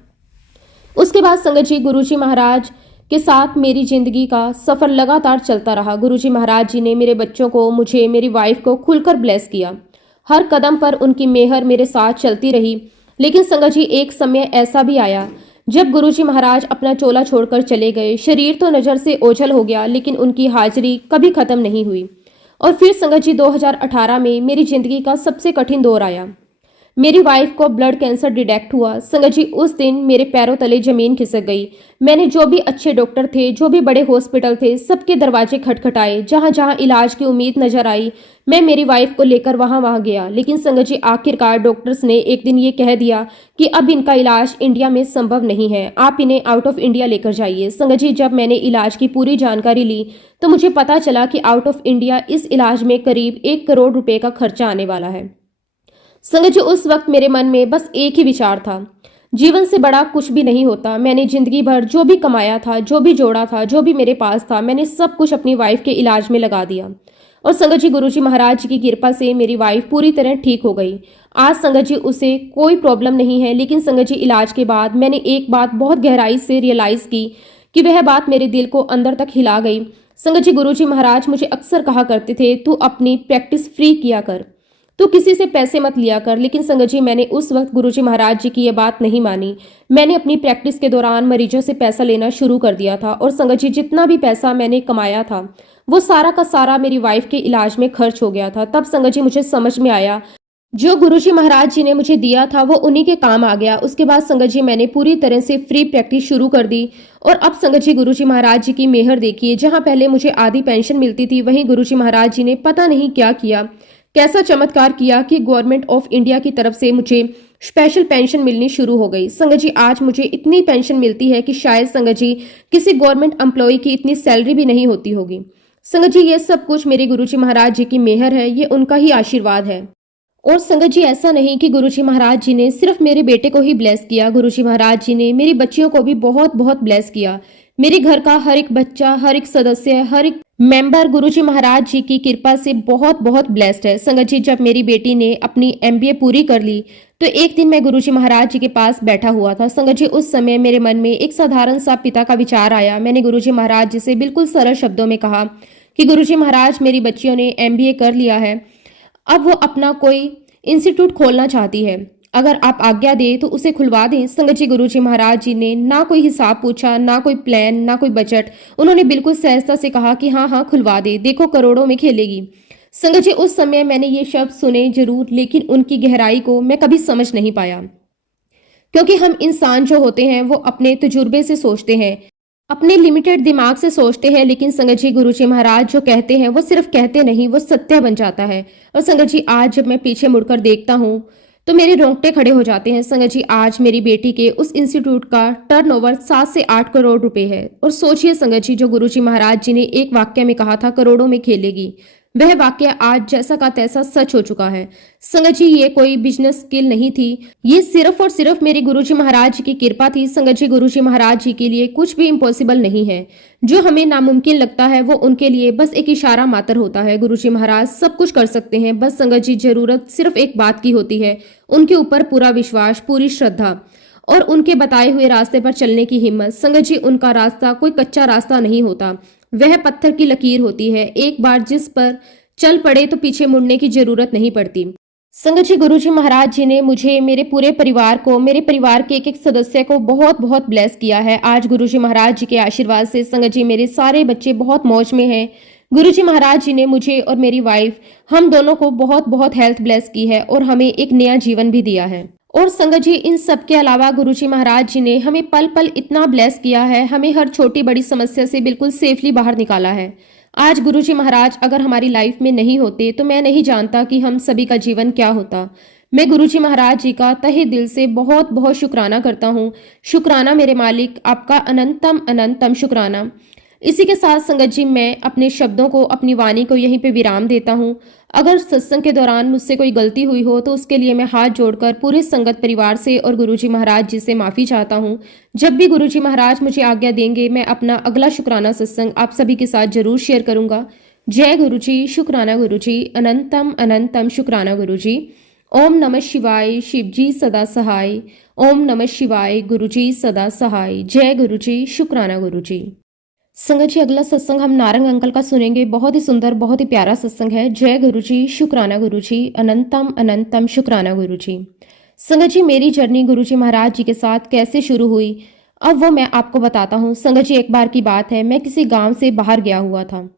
उसके बाद संगत जी, गुरुजी महाराज के साथ मेरी जिंदगी का सफर लगातार चलता रहा। गुरुजी महाराज जी ने मेरे बच्चों को, मुझे, मेरी वाइफ को खुलकर ब्लेस किया। हर कदम पर उनकी मेहर मेरे साथ चलती रही। लेकिन संगत जी, एक समय ऐसा भी आया जब गुरुजी महाराज अपना चोला छोड़कर चले गए। शरीर तो नज़र से ओझल हो गया, लेकिन उनकी हाजिरी कभी खत्म नहीं हुई। और फिर संगत जी, 2018 में मेरी जिंदगी का सबसे कठिन दौर आया। मेरी वाइफ को ब्लड कैंसर डिटेक्ट हुआ। संगत जी, उस दिन मेरे पैरों तले जमीन खिसक गई। मैंने जो भी अच्छे डॉक्टर थे, जो भी बड़े हॉस्पिटल थे, सबके दरवाजे खटखटाए। जहां जहां इलाज की उम्मीद नजर आई, मैं मेरी वाइफ को लेकर वहां गया। लेकिन संगत जी, आखिरकार डॉक्टर्स ने एक दिन ये कह दिया कि अब इनका इलाज इंडिया में संभव नहीं है, आप इन्हें आउट ऑफ इंडिया लेकर जाइए। संगत जी, जब मैंने इलाज की पूरी जानकारी ली तो मुझे पता चला कि आउट ऑफ इंडिया इस इलाज में करीब 1 करोड़ रुपए का खर्चा आने वाला है। संगत जी, उस वक्त मेरे मन में बस एक ही विचार था, जीवन से बड़ा कुछ भी नहीं होता। मैंने जिंदगी भर जो भी कमाया था, जो भी जोड़ा था, जो भी मेरे पास था, मैंने सब कुछ अपनी वाइफ के इलाज में लगा दिया। और संगत जी, गुरुजी महाराज जी की कृपा से मेरी वाइफ पूरी तरह ठीक हो गई। आज संगत जी, उसे कोई प्रॉब्लम नहीं है। लेकिन संगत जी, इलाज के बाद मैंने एक बात बहुत गहराई से रियलाइज की कि वह बात मेरे दिल को अंदर तक हिला गई। संगत जी, गुरुजी महाराज मुझे अक्सर कहा करते थे, तू अपनी प्रैक्टिस फ्री किया कर, तो किसी से पैसे मत लिया कर। लेकिन संगत जी, मैंने उस वक्त गुरुजी महाराज जी की यह बात नहीं मानी। मैंने अपनी प्रैक्टिस के दौरान मरीजों से पैसा लेना शुरू कर दिया था। और संगत जी, जितना भी पैसा मैंने कमाया था वो सारा का सारा मेरी वाइफ के इलाज में खर्च हो गया था। तब संगत जी, मुझे समझ में आया, जो गुरुजी महाराज जी ने मुझे दिया था वो उन्हीं के काम आ गया। उसके बाद संगत जी, मैंने पूरी तरह से फ्री प्रैक्टिस शुरू कर दी। और अब संगत जी, गुरुजी महाराज जी की मेहर देखिए, जहां पहले मुझे आधी पेंशन मिलती थी, वहीं गुरुजी महाराज जी ने पता नहीं क्या किया, कैसा चमत्कार किया कि गवर्नमेंट ऑफ इंडिया की तरफ से मुझे स्पेशल पेंशन मिलनी शुरू हो गई। संगत जी, आज मुझे इतनी पेंशन मिलती है कि शायद संगत जी, किसी गवर्नमेंट एम्प्लॉय की इतनी सैलरी भी नहीं होती होगी। संगत जी, ये सब कुछ मेरे गुरुजी महाराज जी की मेहर है, ये उनका ही आशीर्वाद है। और संगत जी, ऐसा नहीं कि गुरुजी महाराज जी ने सिर्फ मेरे बेटे को ही ब्लेस किया, गुरुजी महाराज जी ने मेरी बच्चियों को भी बहुत बहुत ब्लेस किया। मेरे घर का हर एक बच्चा, हर एक सदस्य, हर एक मेंबर गुरुजी महाराज जी की कृपा से बहुत बहुत ब्लेस्ड है। संगत जी, जब मेरी बेटी ने अपनी एमबीए पूरी कर ली तो एक दिन मैं गुरुजी महाराज जी के पास बैठा हुआ था। संगत जी, उस समय मेरे मन में एक साधारण सा पिता का विचार आया। मैंने गुरुजी महाराज जी से बिल्कुल सरल शब्दों में कहा कि गुरुजी महाराज, मेरी बच्चियों ने एमबीए कर लिया है, अब वो अपना कोई इंस्टीट्यूट खोलना चाहती है, अगर आप आज्ञा दे तो उसे खुलवा दें। संगत जी, गुरुजी महाराज जी ने ना कोई हिसाब पूछा, ना कोई प्लान, ना कोई बजट, उन्होंने बिल्कुल सहजता से कहा कि हाँ हाँ खुलवा दे, देखो करोड़ों में खेलेगी। संगत जी, उस समय मैंने ये शब्द सुने जरूर, लेकिन उनकी गहराई को मैं कभी समझ नहीं पाया, क्योंकि हम इंसान जो होते हैं वो अपने तजुर्बे से सोचते हैं, अपने लिमिटेड दिमाग से सोचते हैं। लेकिन संगत जी, गुरुजी महाराज जो कहते हैं वो सिर्फ कहते नहीं, वो सत्य बन जाता है। और संगत जी, आज जब मैं पीछे मुड़कर देखता हूँ तो मेरे रोंगटे खड़े हो जाते हैं। संगत जी, आज मेरी बेटी के उस इंस्टीट्यूट का टर्नओवर 7 से 8 करोड़ रुपए है। और सोचिए संगत जी, जो गुरुजी महाराज जी ने एक वाक्य में कहा था करोड़ों में खेलेगी, वह वाक्य आज जैसा का तैसा सच हो चुका है। संगत जी, ये कोई बिजनेस स्किल नहीं थी, ये सिर्फ और सिर्फ मेरे गुरुजी महाराज जी की कृपा थी। संगत जी, गुरुजी महाराज जी के लिए कुछ भी इम्पॉसिबल नहीं है। जो हमें नामुमकिन लगता है वो उनके लिए बस एक इशारा मात्र होता है। गुरुजी महाराज सब कुछ कर सकते हैं। बस संगत जी, जरूरत सिर्फ एक बात की होती है, उनके ऊपर पूरा विश्वास, पूरी श्रद्धा और उनके बताए हुए रास्ते पर चलने की हिम्मत। संगत जी, उनका रास्ता कोई कच्चा रास्ता नहीं होता, वह पत्थर की लकीर होती है। एक बार जिस पर चल पड़े तो पीछे मुड़ने की जरूरत नहीं पड़ती। संगत जी, गुरुजी महाराज जी ने मुझे, मेरे पूरे परिवार को, मेरे परिवार के एक एक सदस्य को बहुत बहुत ब्लेस किया है। आज गुरुजी महाराज जी के आशीर्वाद से संगत जी मेरे सारे बच्चे बहुत मौज में हैं। गुरुजी महाराज जी ने मुझे और मेरी वाइफ, हम दोनों को बहुत बहुत हेल्थ ब्लेस की है और हमें एक नया जीवन भी दिया है। और संगत जी, इन सब के अलावा गुरुजी महाराज जी ने हमें पल पल इतना ब्लेस किया है, हमें हर छोटी बड़ी समस्या से बिल्कुल सेफली बाहर निकाला है। आज गुरुजी महाराज अगर हमारी लाइफ में नहीं होते तो मैं नहीं जानता कि हम सभी का जीवन क्या होता। मैं गुरुजी महाराज जी का तहे दिल से बहुत बहुत शुक्राना करता हूँ। शुक्राना मेरे मालिक, आपका अनंतम अनंतम शुक्राना। इसी के साथ संगत जी, मैं अपने शब्दों को, अपनी वाणी को यहीं पे विराम देता हूँ। अगर सत्संग के दौरान मुझसे कोई गलती हुई हो तो उसके लिए मैं हाथ जोड़कर पूरे संगत परिवार से और गुरुजी महाराज जी से माफ़ी चाहता हूँ। जब भी गुरुजी महाराज मुझे आज्ञा देंगे, मैं अपना अगला शुक्राना सत्संग आप सभी के साथ जरूर शेयर करूंगा। जय गुरुजी, शुक्राना गुरुजी, अनंतम अनंतम शुक्राना गुरुजी। ओम नमः शिवाय, शिवजी सदा सहाय। ओम नमः शिवाय, गुरुजी सदा सहाय। जय गुरुजी, शुक्राना गुरुजी। संगत जी, अगला सत्संग हम नारंग अंकल का सुनेंगे। बहुत ही सुंदर, बहुत ही प्यारा सत्संग है। जय गुरुजी, शुक्राना गुरुजी, अनंतम अनंतम शुक्राना गुरुजी। संगत जी, मेरी जर्नी गुरुजी महाराज जी के साथ कैसे शुरू हुई, अब वो मैं आपको बताता हूँ। संगत जी, एक बार की बात है, मैं किसी गांव से बाहर गया हुआ था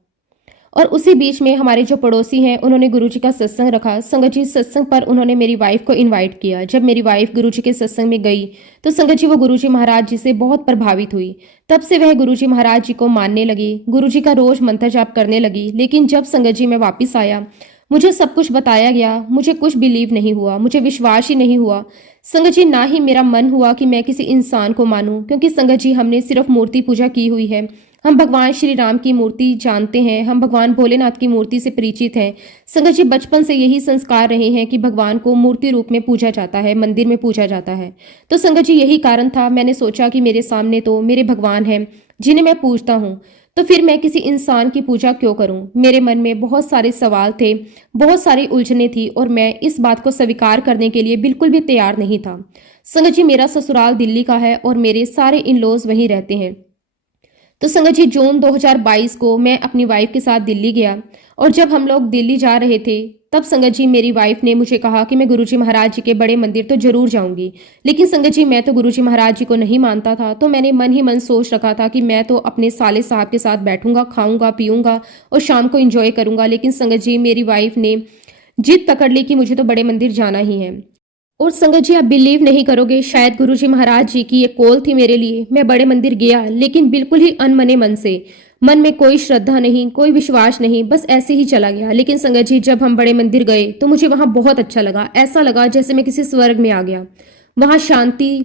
और उसी बीच में हमारे जो पड़ोसी हैं उन्होंने गुरुजी का सत्संग रखा। संगत जी, सत्संग पर उन्होंने मेरी वाइफ को इनवाइट किया। जब मेरी वाइफ गुरुजी के सत्संग में गई तो संगत जी, वो गुरुजी महाराज जी से बहुत प्रभावित हुई। तब से वह गुरुजी महाराज जी को मानने लगी, गुरुजी का रोज मंत्र जाप करने लगी। लेकिन जब संगत जी मैं वापिस आया, मुझे सब कुछ बताया गया, मुझे कुछ बिलीव नहीं हुआ, मुझे विश्वास ही नहीं हुआ। संगत जी, ना ही मेरा मन हुआ कि मैं किसी इंसान को मानूं, क्योंकि संगत जी हमने सिर्फ मूर्ति पूजा की हुई है। हम भगवान श्री राम की मूर्ति जानते हैं, हम भगवान भोलेनाथ की मूर्ति से परिचित हैं। संगत जी, बचपन से यही संस्कार रहे हैं कि भगवान को मूर्ति रूप में पूजा जाता है, मंदिर में पूजा जाता है। तो संगत जी, यही कारण था, मैंने सोचा कि मेरे सामने तो मेरे भगवान हैं जिन्हें मैं पूजता हूँ, तो फिर मैं किसी इंसान की पूजा क्यों करूं। मेरे मन में बहुत सारे सवाल थे, बहुत सारी उलझने थी और मैं इस बात को स्वीकार करने के लिए बिल्कुल भी तैयार नहीं था। संगत जी, मेरा ससुराल दिल्ली का है और मेरे सारे इन लॉज वहीं रहते हैं। तो संगत जी, जून 2022 को मैं अपनी वाइफ के साथ दिल्ली गया और जब हम लोग दिल्ली जा रहे थे तब संगत जी मेरी वाइफ ने मुझे कहा कि मैं गुरुजी महाराज जी के बड़े मंदिर तो जरूर जाऊंगी। लेकिन संगत जी, मैं तो गुरुजी महाराज जी को नहीं मानता था। तो मैंने मन ही मन सोच रखा था कि मैं तो अपने साले साहब के साथ बैठूंगा, खाऊंगा, पीऊंगा और शाम को एंजॉय करूंगा। लेकिन संगत जी, मेरी वाइफ ने जिद पकड़ ली कि मुझे तो बड़े मंदिर जाना ही है। और संगत जी, आप बिलीव नहीं करोगे, शायद गुरुजी महाराज जी की ये कॉल थी मेरे लिए। मैं बड़े मंदिर गया, लेकिन बिल्कुल ही अनमने मन से, मन में कोई श्रद्धा नहीं, कोई विश्वास नहीं, बस ऐसे ही चला गया। लेकिन संगत जी, जब हम बड़े मंदिर गए तो मुझे वहां बहुत अच्छा लगा। ऐसा लगा जैसे मैं किसी स्वर्ग में आ गया। वहां शांति,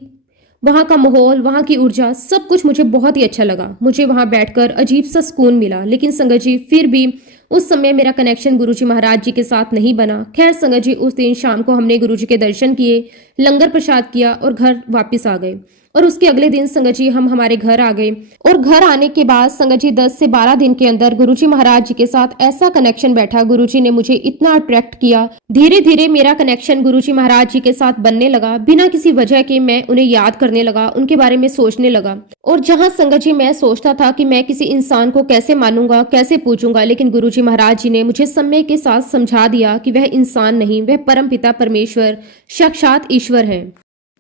वहां का माहौल, वहां की ऊर्जा, सब कुछ मुझे बहुत ही अच्छा लगा। मुझे वहां बैठकर अजीब सा सुकून मिला। लेकिन संगत जी, फिर भी उस समय मेरा कनेक्शन गुरुजी महाराज जी के साथ नहीं बना। खैर संगत जी, उस दिन शाम को हमने गुरुजी के दर्शन किए, लंगर प्रसाद किया और घर वापस आ गए। और उसके अगले दिन संगत जी हम हमारे घर आ गए और घर आने के बाद संगत जी 10 से 12 दिन के अंदर गुरुजी महाराज जी के साथ ऐसा कनेक्शन बैठा, गुरुजी ने मुझे इतना अट्रैक्ट किया। धीरे धीरे मेरा कनेक्शन गुरुजी महाराज जी के साथ बनने लगा। बिना किसी वजह के मैं उन्हें याद करने लगा, उनके बारे में सोचने लगा। और जहां संगत जी मैं सोचता था कि मैं किसी इंसान को कैसे मानूंगा, कैसे पूजूंगा, लेकिन गुरुजी महाराज जी ने मुझे समय के साथ समझा दिया कि वह इंसान नहीं, वह परमपिता परमेश्वर साक्षात ईश्वर है।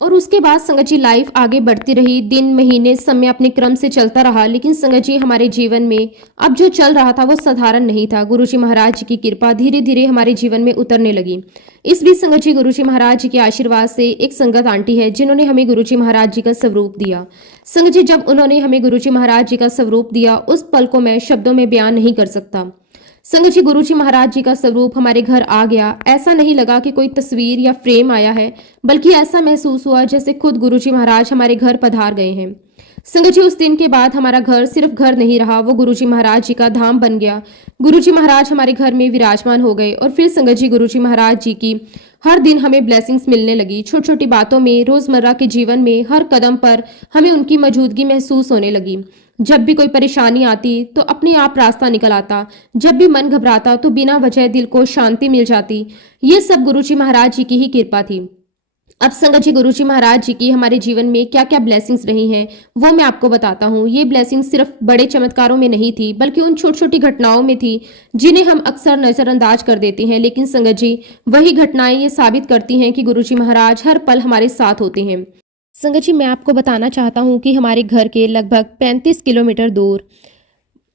और उसके बाद संगत जी लाइफ आगे बढ़ती रही, दिन महीने समय अपने क्रम से चलता रहा। लेकिन संगत जी, हमारे जीवन में अब जो चल रहा था वो साधारण नहीं था। गुरुजी महाराज जी की कृपा धीरे धीरे हमारे जीवन में उतरने लगी। इस बीच संगत जी, गुरुजी महाराज जी के आशीर्वाद से एक संगत आंटी है जिन्होंने हमें गुरुजी महाराज जी का स्वरूप दिया। संगत जी, जब उन्होंने हमें गुरुजी महाराज जी का स्वरूप दिया, उस पल को मैं शब्दों में बयान नहीं कर सकता। संगत जी, गुरुजी महाराज जी का स्वरूप हमारे घर आ गया। ऐसा नहीं लगा कि कोई तस्वीर या फ्रेम आया है, बल्कि ऐसा महसूस हुआ जैसे खुद गुरुजी महाराज हमारे घर पधार गए हैं। संगत जी, उस दिन के बाद हमारा घर सिर्फ घर नहीं रहा, वो गुरुजी महाराज जी का धाम बन गया। गुरुजी महाराज हमारे घर में विराजमान हो गए और फिर संगत जी, गुरुजी महाराज जी की हर दिन हमें ब्लेसिंग्स मिलने लगी। छोटी छोटी बातों में, रोजमर्रा के जीवन में, हर कदम पर हमें उनकी मौजूदगी महसूस होने लगी। जब भी कोई परेशानी आती तो अपने आप रास्ता निकल आता, जब भी मन घबराता तो बिना वजह दिल को शांति मिल जाती। ये सब गुरुजी महाराज जी की ही कृपा थी। अब संगत जी, गुरुजी महाराज जी की हमारे जीवन में क्या क्या ब्लेसिंग्स रही हैं वो मैं आपको बताता हूँ। ये ब्लेसिंग्स सिर्फ बड़े चमत्कारों में नहीं थी, बल्कि उन छोटी छोटी घटनाओं में थी जिन्हें हम अक्सर नजरअंदाज कर देते हैं। लेकिन संगत जी, वही घटनाएं ये साबित करती हैं कि गुरुजी महाराज हर पल हमारे साथ होते हैं। संगत जी, मैं आपको बताना चाहता हूँ कि हमारे घर के लगभग 35 किलोमीटर दूर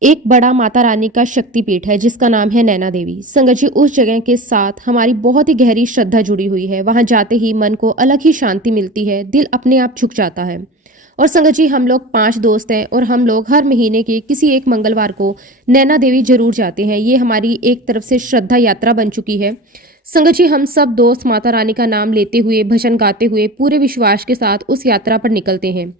एक बड़ा माता रानी का शक्तिपीठ है जिसका नाम है नैना देवी। संगत जी, उस जगह के साथ हमारी बहुत ही गहरी श्रद्धा जुड़ी हुई है। वहां जाते ही मन को अलग ही शांति मिलती है, दिल अपने आप झुक जाता है। और संगत जी, हम लोग 5 दोस्त हैं और हम लोग हर महीने के किसी एक मंगलवार को नैना देवी जरूर जाते हैं। ये हमारी एक तरफ से श्रद्धा यात्रा बन चुकी है। संगत जी, हम सब दोस्त माता रानी का नाम लेते हुए, भजन गाते हुए, पूरे विश्वास के साथ उस यात्रा पर निकलते हैं।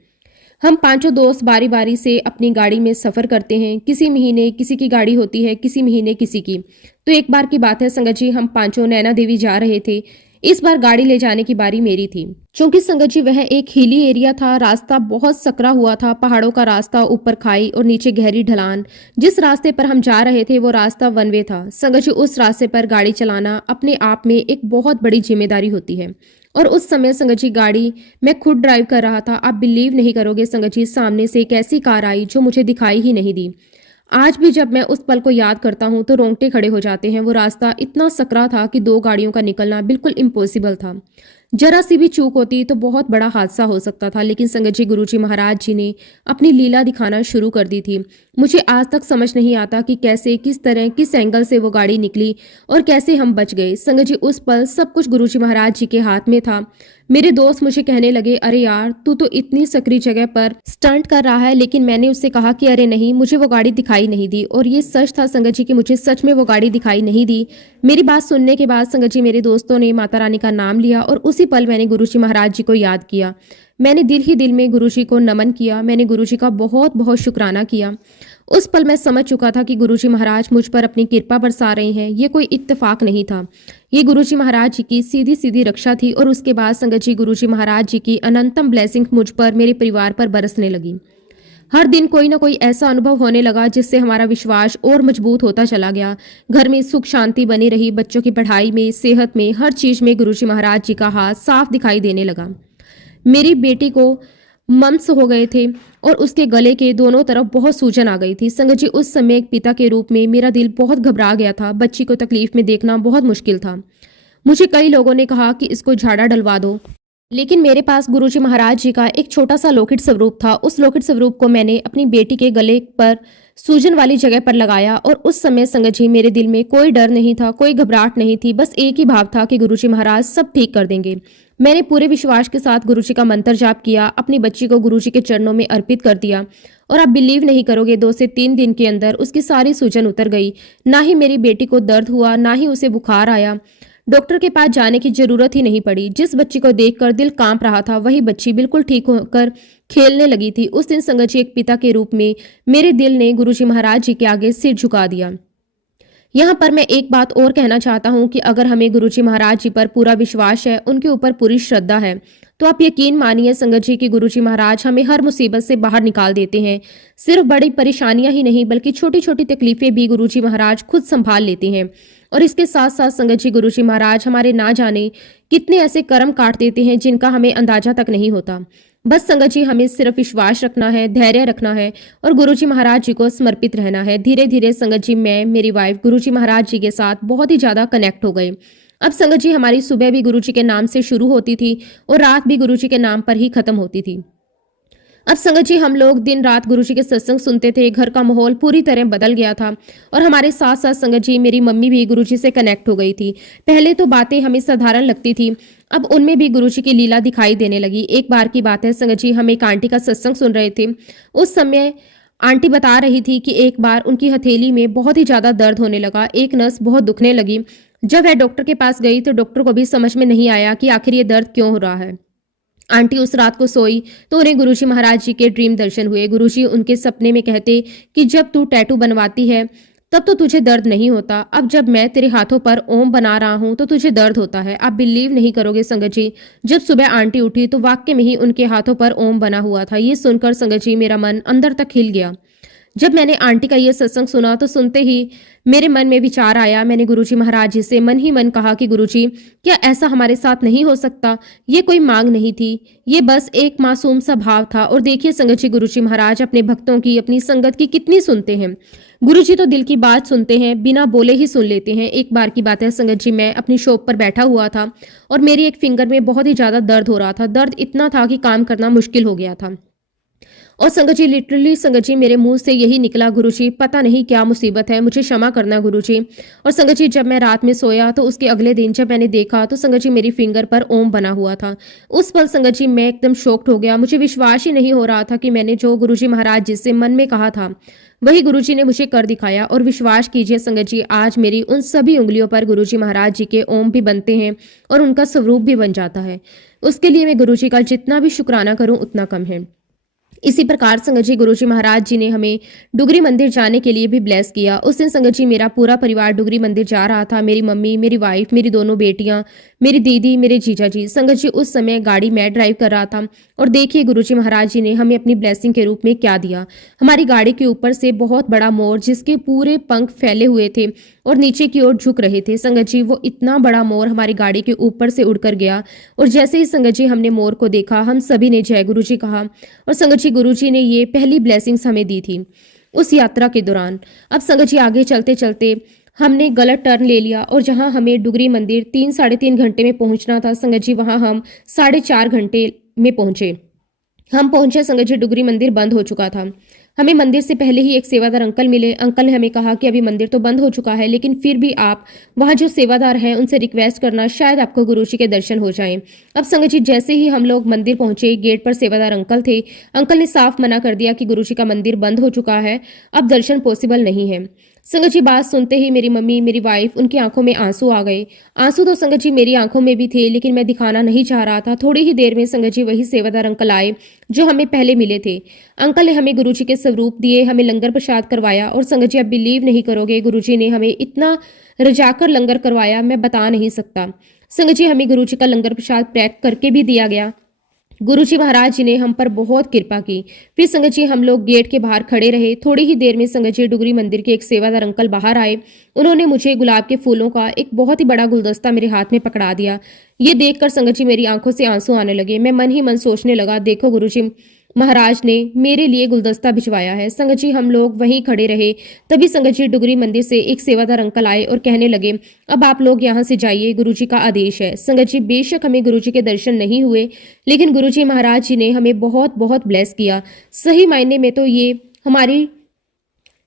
हम पांचों दोस्त बारी बारी से अपनी गाड़ी में सफर करते हैं। किसी महीने किसी की गाड़ी होती है, किसी महीने किसी की। तो एक बार की बात है संगत जी, हम पांचों नैना देवी जा रहे थे। इस बार गाड़ी ले जाने की बारी मेरी थी। क्योंकि संगत जी, वह एक हिली एरिया था, रास्ता बहुत सकरा हुआ था, पहाड़ों का रास्ता, ऊपर खाई और नीचे गहरी ढलान। जिस रास्ते पर हम जा रहे थे वो रास्ता वन वे था। संगत जी, उस रास्ते पर गाड़ी चलाना अपने आप में एक बहुत बड़ी जिम्मेदारी होती है। और उस समय संगत जी, गाड़ी मैं खुद ड्राइव कर रहा था। आप बिलीव नहीं करोगे संगत जी, सामने से एक ऐसी कार आई जो मुझे दिखाई ही नहीं दी। आज भी जब मैं उस पल को याद करता हूं तो रोंगटे खड़े हो जाते हैं। वो रास्ता इतना सकरा था कि 2 गाड़ियों का निकलना बिल्कुल इम्पॉसिबल था। जरा सी भी चूक होती तो बहुत बड़ा हादसा हो सकता था। लेकिन संगत जी, गुरुजी महाराज जी ने अपनी लीला दिखाना शुरू कर दी थी। मुझे आज तक समझ नहीं आता कि कैसे, किस तरह, किस एंगल से वो गाड़ी निकली और कैसे हम बच गए। संगत जी, उस पल सब कुछ गुरुजी महाराज जी के हाथ में था। मेरे दोस्त मुझे कहने लगे, अरे यार, तू तो इतनी सकरी जगह पर स्टंट कर रहा है। लेकिन मैंने उससे कहा कि अरे नहीं, मुझे वो गाड़ी दिखाई नहीं दी। और ये सच था संगत जी कि मुझे सच में वो गाड़ी दिखाई नहीं दी। मेरी बात सुनने के बाद संगत जी, मेरे दोस्तों ने माता रानी का नाम लिया और उसी पल मैंने गुरुजी महाराज जी को याद किया। मैंने दिल ही दिल में गुरुजी को नमन किया। मैंने गुरुजी का बहुत बहुत शुक्राना किया। उस पल मैं समझ चुका था कि गुरुजी महाराज मुझ पर अपनी कृपा बरसा रहे हैं। ये कोई इत्तेफाक नहीं था, ये गुरुजी महाराज जी की सीधी सीधी रक्षा थी। और उसके बाद संगत जी, गुरुजी महाराज जी की अनंतम ब्लेसिंग मुझ पर, मेरे परिवार पर बरसने लगी। हर दिन कोई ना कोई ऐसा अनुभव होने लगा जिससे हमारा विश्वास और मजबूत होता चला गया। घर में सुख शांति बनी रही। बच्चों की पढ़ाई में, सेहत में, हर चीज में गुरुजी महाराज जी का हाथ साफ दिखाई देने लगा। मेरी बेटी को मम्स हो गए थे और उसके गले के दोनों तरफ बहुत सूजन आ गई थी। संगत जी, उस समय एक पिता के रूप में मेरा दिल बहुत घबरा गया था। बच्ची को तकलीफ में देखना बहुत मुश्किल था। मुझे कई लोगों ने कहा कि इसको झाड़ा डलवा दो, लेकिन मेरे पास गुरुजी महाराज जी का एक छोटा सा लोकेट स्वरूप था। उस लोकेट स्वरूप को मैंने अपनी बेटी के गले पर सूजन वाली जगह पर लगाया। और उस समय संगत जी, मेरे दिल में कोई डर नहीं था, कोई घबराहट नहीं थी। बस एक ही भाव था कि गुरुजी महाराज सब ठीक कर देंगे। मैंने पूरे विश्वास के साथ गुरुजी का मंत्र जाप किया, अपनी बच्ची को गुरुजी के चरणों में अर्पित कर दिया। और आप बिलीव नहीं करोगे, 2 से 3 दिन के अंदर उसकी सारी सूजन उतर गई। ना ही मेरी बेटी को दर्द हुआ, ना ही उसे बुखार आया। डॉक्टर के पास जाने की जरूरत ही नहीं पड़ी। जिस बच्ची को देखकर दिल कांप रहा था, वही बच्ची बिल्कुल ठीक होकर खेलने लगी थी। उस दिन संगत जी, एक पिता के रूप में मेरे दिल ने गुरुजी महाराज जी के आगे सिर झुका दिया। यहाँ पर मैं एक बात और कहना चाहता हूँ कि अगर हमें गुरुजी महाराज जी पर पूरा विश्वास है, उनके ऊपर पूरी श्रद्धा है, तो आप यकीन मानिए संगत जी कि गुरुजी महाराज हमें हर मुसीबत से बाहर निकाल देते हैं। सिर्फ बड़ी परेशानियां ही नहीं, बल्कि छोटी छोटी तकलीफें भी गुरुजी महाराज खुद संभाल लेते हैं। और इसके साथ साथ संगत जी, गुरुजी महाराज हमारे ना जाने कितने ऐसे कर्म काट देते हैं जिनका हमें अंदाजा तक नहीं होता। बस संगत जी, हमें सिर्फ विश्वास रखना है, धैर्य रखना है और गुरुजी महाराज जी को समर्पित रहना है। धीरे धीरे संगत जी, मैं, मेरी वाइफ गुरुजी महाराज जी के साथ बहुत ही ज्यादा कनेक्ट हो गए। अब संगत जी, हमारी सुबह भी गुरुजी के नाम से शुरू होती थी और रात भी गुरुजी के नाम पर ही खत्म होती थी। अब संगत जी, हम लोग दिन रात गुरुजी के सत्संग सुनते थे। घर का माहौल पूरी तरह बदल गया था। और हमारे साथ साथ संगत जी, मेरी मम्मी भी गुरुजी से कनेक्ट हो गई थी। पहले तो बातें हमें साधारण लगती थी, अब उनमें भी गुरुजी की लीला दिखाई देने लगी। एक बार की बात है संगत जी, हम एक आंटी का सत्संग सुन रहे थे। उस समय आंटी बता रही थी कि एक बार उनकी हथेली में बहुत ही ज्यादा दर्द होने लगा, एक नस बहुत दुखने लगी। जब वह डॉक्टर के पास गई तो डॉक्टर को भी समझ में नहीं आया कि आखिर ये दर्द क्यों हो रहा है। आंटी उस रात को सोई तो उन्हें गुरुजी महाराज जी के ड्रीम दर्शन हुए। गुरुजी उनके सपने में कहते कि जब तू टैटू बनवाती है तब तो तुझे दर्द नहीं होता, अब जब मैं तेरे हाथों पर ओम बना रहा हूं तो तुझे दर्द होता है। आप बिलीव नहीं करोगे संगत जी, जब सुबह आंटी उठी तो वाकई में ही उनके हाथों पर ओम बना हुआ था। ये सुनकर संगत जी, मेरा मन अंदर तक हिल गया। जब मैंने आंटी का ये सत्संग सुना तो सुनते ही मेरे मन में विचार आया। मैंने गुरुजी महाराज जी से मन ही मन कहा कि गुरुजी, क्या ऐसा हमारे साथ नहीं हो सकता? ये कोई मांग नहीं थी, ये बस एक मासूम सा भाव था। और देखिए संगत जी, गुरुजी महाराज अपने भक्तों की, अपनी संगत की कितनी सुनते हैं। गुरुजी तो दिल की बात सुनते हैं, बिना बोले ही सुन लेते हैं। एक बार की बात है संगत जी, मैं अपनी शॉप पर बैठा हुआ था और मेरी एक फिंगर में बहुत ही ज्यादा दर्द हो रहा था। दर्द इतना था कि काम करना मुश्किल हो गया था। और संगत जी, लिटरली संगत जी, मेरे मुंह से यही निकला, गुरुजी पता नहीं क्या मुसीबत है, मुझे क्षमा करना गुरुजी। और संगत जी, जब मैं रात में सोया तो उसके अगले दिन जब मैंने देखा तो संगत जी मेरी फिंगर पर ओम बना हुआ था। उस पल संगत जी मैं एकदम शॉक्ड हो गया। मुझे विश्वास ही नहीं हो रहा था कि मैंने जो गुरुजी महाराज जी से मन में कहा था वही गुरुजी ने मुझे कर दिखाया। और विश्वास कीजिए संगत जी, आज मेरी उन सभी उंगलियों पर गुरुजी महाराज जी के ओम भी बनते हैं और उनका स्वरूप भी बन जाता है। उसके लिए मैं गुरुजी का जितना भी शुक्राना करूं उतना कम है। इसी प्रकार संगत जी, गुरुजी महाराज जी ने हमें डुगरी मंदिर जाने के लिए भी ब्लेस किया। उस दिन संगत जी मेरा पूरा परिवार डुगरी मंदिर जा रहा था। मेरी मम्मी, मेरी वाइफ, मेरी दोनों बेटियां, मेरी दीदी, मेरे जीजा जी। संगत जी उस समय गाड़ी मैं ड्राइव कर रहा था और देखिए गुरुजी महाराज जी ने हमें अपनी ब्लेसिंग के रूप में क्या दिया। हमारी गाड़ी के ऊपर से बहुत बड़ा मोर, जिसके पूरे पंख फैले हुए थे और नीचे की ओर झुक रहे थे। संगत जी वो इतना बड़ा मोर हमारी गाड़ी के ऊपर से उड़कर गया और जैसे ही संगत जी हमने मोर को देखा, हम सभी ने जय गुरु जी कहा। और संगत जी, गुरु जी ने ये पहली ब्लेसिंग्स हमें दी थी उस यात्रा के दौरान। अब संगत जी आगे चलते चलते हमने गलत टर्न ले लिया और जहां हमें डुगरी मंदिर 3-3.5 घंटे में पहुंचना था संगत जी, वहां हम 4.5 घंटे में पहुंचे। हम पहुंचे संगत जी, डुगरी मंदिर बंद हो चुका था। हमें मंदिर से पहले ही एक सेवादार अंकल मिले। अंकल ने हमें कहा कि अभी मंदिर तो बंद हो चुका है, लेकिन फिर भी आप वहां जो सेवादार हैं उनसे रिक्वेस्ट करना, शायद आपको गुरुजी के दर्शन हो जाएं। अब संगत जी जैसे ही हम लोग मंदिर पहुंचे, गेट पर सेवादार अंकल थे। अंकल ने साफ मना कर दिया कि गुरुजी का मंदिर बंद हो चुका है, अब दर्शन पॉसिबल नहीं है। संगत जी बात सुनते ही मेरी मम्मी, मेरी वाइफ, उनकी आंखों में आंसू आ गए। आंसू तो संगत जी मेरी आंखों में भी थे, लेकिन मैं दिखाना नहीं चाह रहा था। थोड़ी ही देर में संगत जी वही सेवादार अंकल आए जो हमें पहले मिले थे। अंकल ने हमें गुरुजी के स्वरूप दिए, हमें लंगर प्रसाद करवाया। और संगत जी आप बिलीव नहीं करोगे, गुरुजी ने हमें इतना रजाकर लंगर करवाया, मैं बता नहीं सकता। संगत जी हमें गुरुजी का लंगर प्रसाद पैक करके भी दिया गया। गुरुजी महाराज जी ने हम पर बहुत कृपा की। फिर संगत जी हम लोग गेट के बाहर खड़े रहे। थोड़ी ही देर में संगत जी डुगरी मंदिर के एक सेवादार अंकल बाहर आए। उन्होंने मुझे गुलाब के फूलों का एक बहुत ही बड़ा गुलदस्ता मेरे हाथ में पकड़ा दिया। ये देखकर संगत जी मेरी आंखों से आंसू आने लगे। मैं मन ही मन सोचने लगा, देखो गुरुजी महाराज ने मेरे लिए गुलदस्ता भिजवाया है। संगत जी हम लोग वहीं खड़े रहे। तभी संगत जी डुगरी मंदिर से एक सेवादार अंकल आए और कहने लगे, अब आप लोग यहाँ से जाइए, गुरुजी का आदेश है। संगत जी बेशक हमें गुरुजी के दर्शन नहीं हुए, लेकिन गुरुजी महाराज जी ने हमें बहुत बहुत ब्लेस किया। सही मायने में तो ये हमारी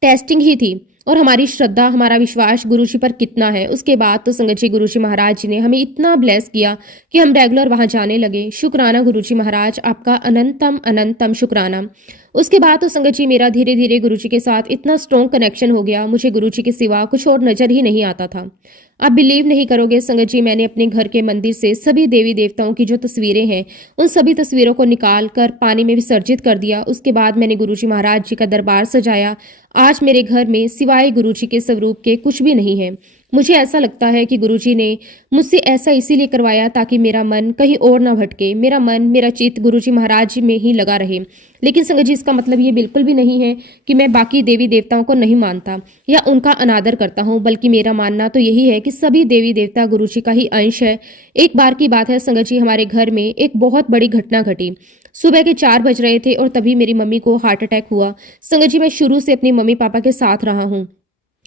टेस्टिंग ही थी और हमारी श्रद्धा, हमारा विश्वास गुरुजी पर कितना है। उसके बाद तो संगत जी गुरुजी महाराज जी ने हमें इतना ब्लेस किया कि हम रेगुलर वहां जाने लगे। शुक्राना गुरुजी महाराज, आपका अनंतम अनंतम शुक्राना। उसके बाद तो संगत जी मेरा धीरे धीरे गुरुजी के साथ इतना स्ट्रॉन्ग कनेक्शन हो गया, मुझे गुरुजी के सिवा कुछ और नजर ही नहीं आता था। आप बिलीव नहीं करोगे संगत जी, मैंने अपने घर के मंदिर से सभी देवी देवताओं की जो तस्वीरें हैं उन सभी तस्वीरों को निकाल कर पानी में विसर्जित कर दिया। उसके बाद मैंने गुरुजी महाराज जी का दरबार सजाया। आज मेरे घर में सिवाय गुरुजी के स्वरूप के कुछ भी नहीं है। मुझे ऐसा लगता है कि गुरुजी ने मुझसे ऐसा इसीलिए करवाया ताकि मेरा मन कहीं और ना भटके, मेरा मन, मेरा चित्त गुरुजी महाराज जी में ही लगा रहे। लेकिन संगत जी इसका मतलब ये बिल्कुल भी नहीं है कि मैं बाकी देवी देवताओं को नहीं मानता या उनका अनादर करता हूँ, बल्कि मेरा मानना तो यही है कि सभी देवी देवता गुरुजी का ही अंश है। एक बार की बात है संगत जी, हमारे घर में एक बहुत बड़ी घटना घटी। सुबह के 4 बज रहे थे और तभी मेरी मम्मी को हार्ट अटैक हुआ। संगत जी मैं शुरू से अपनी मम्मी पापा के साथ रहा हूँ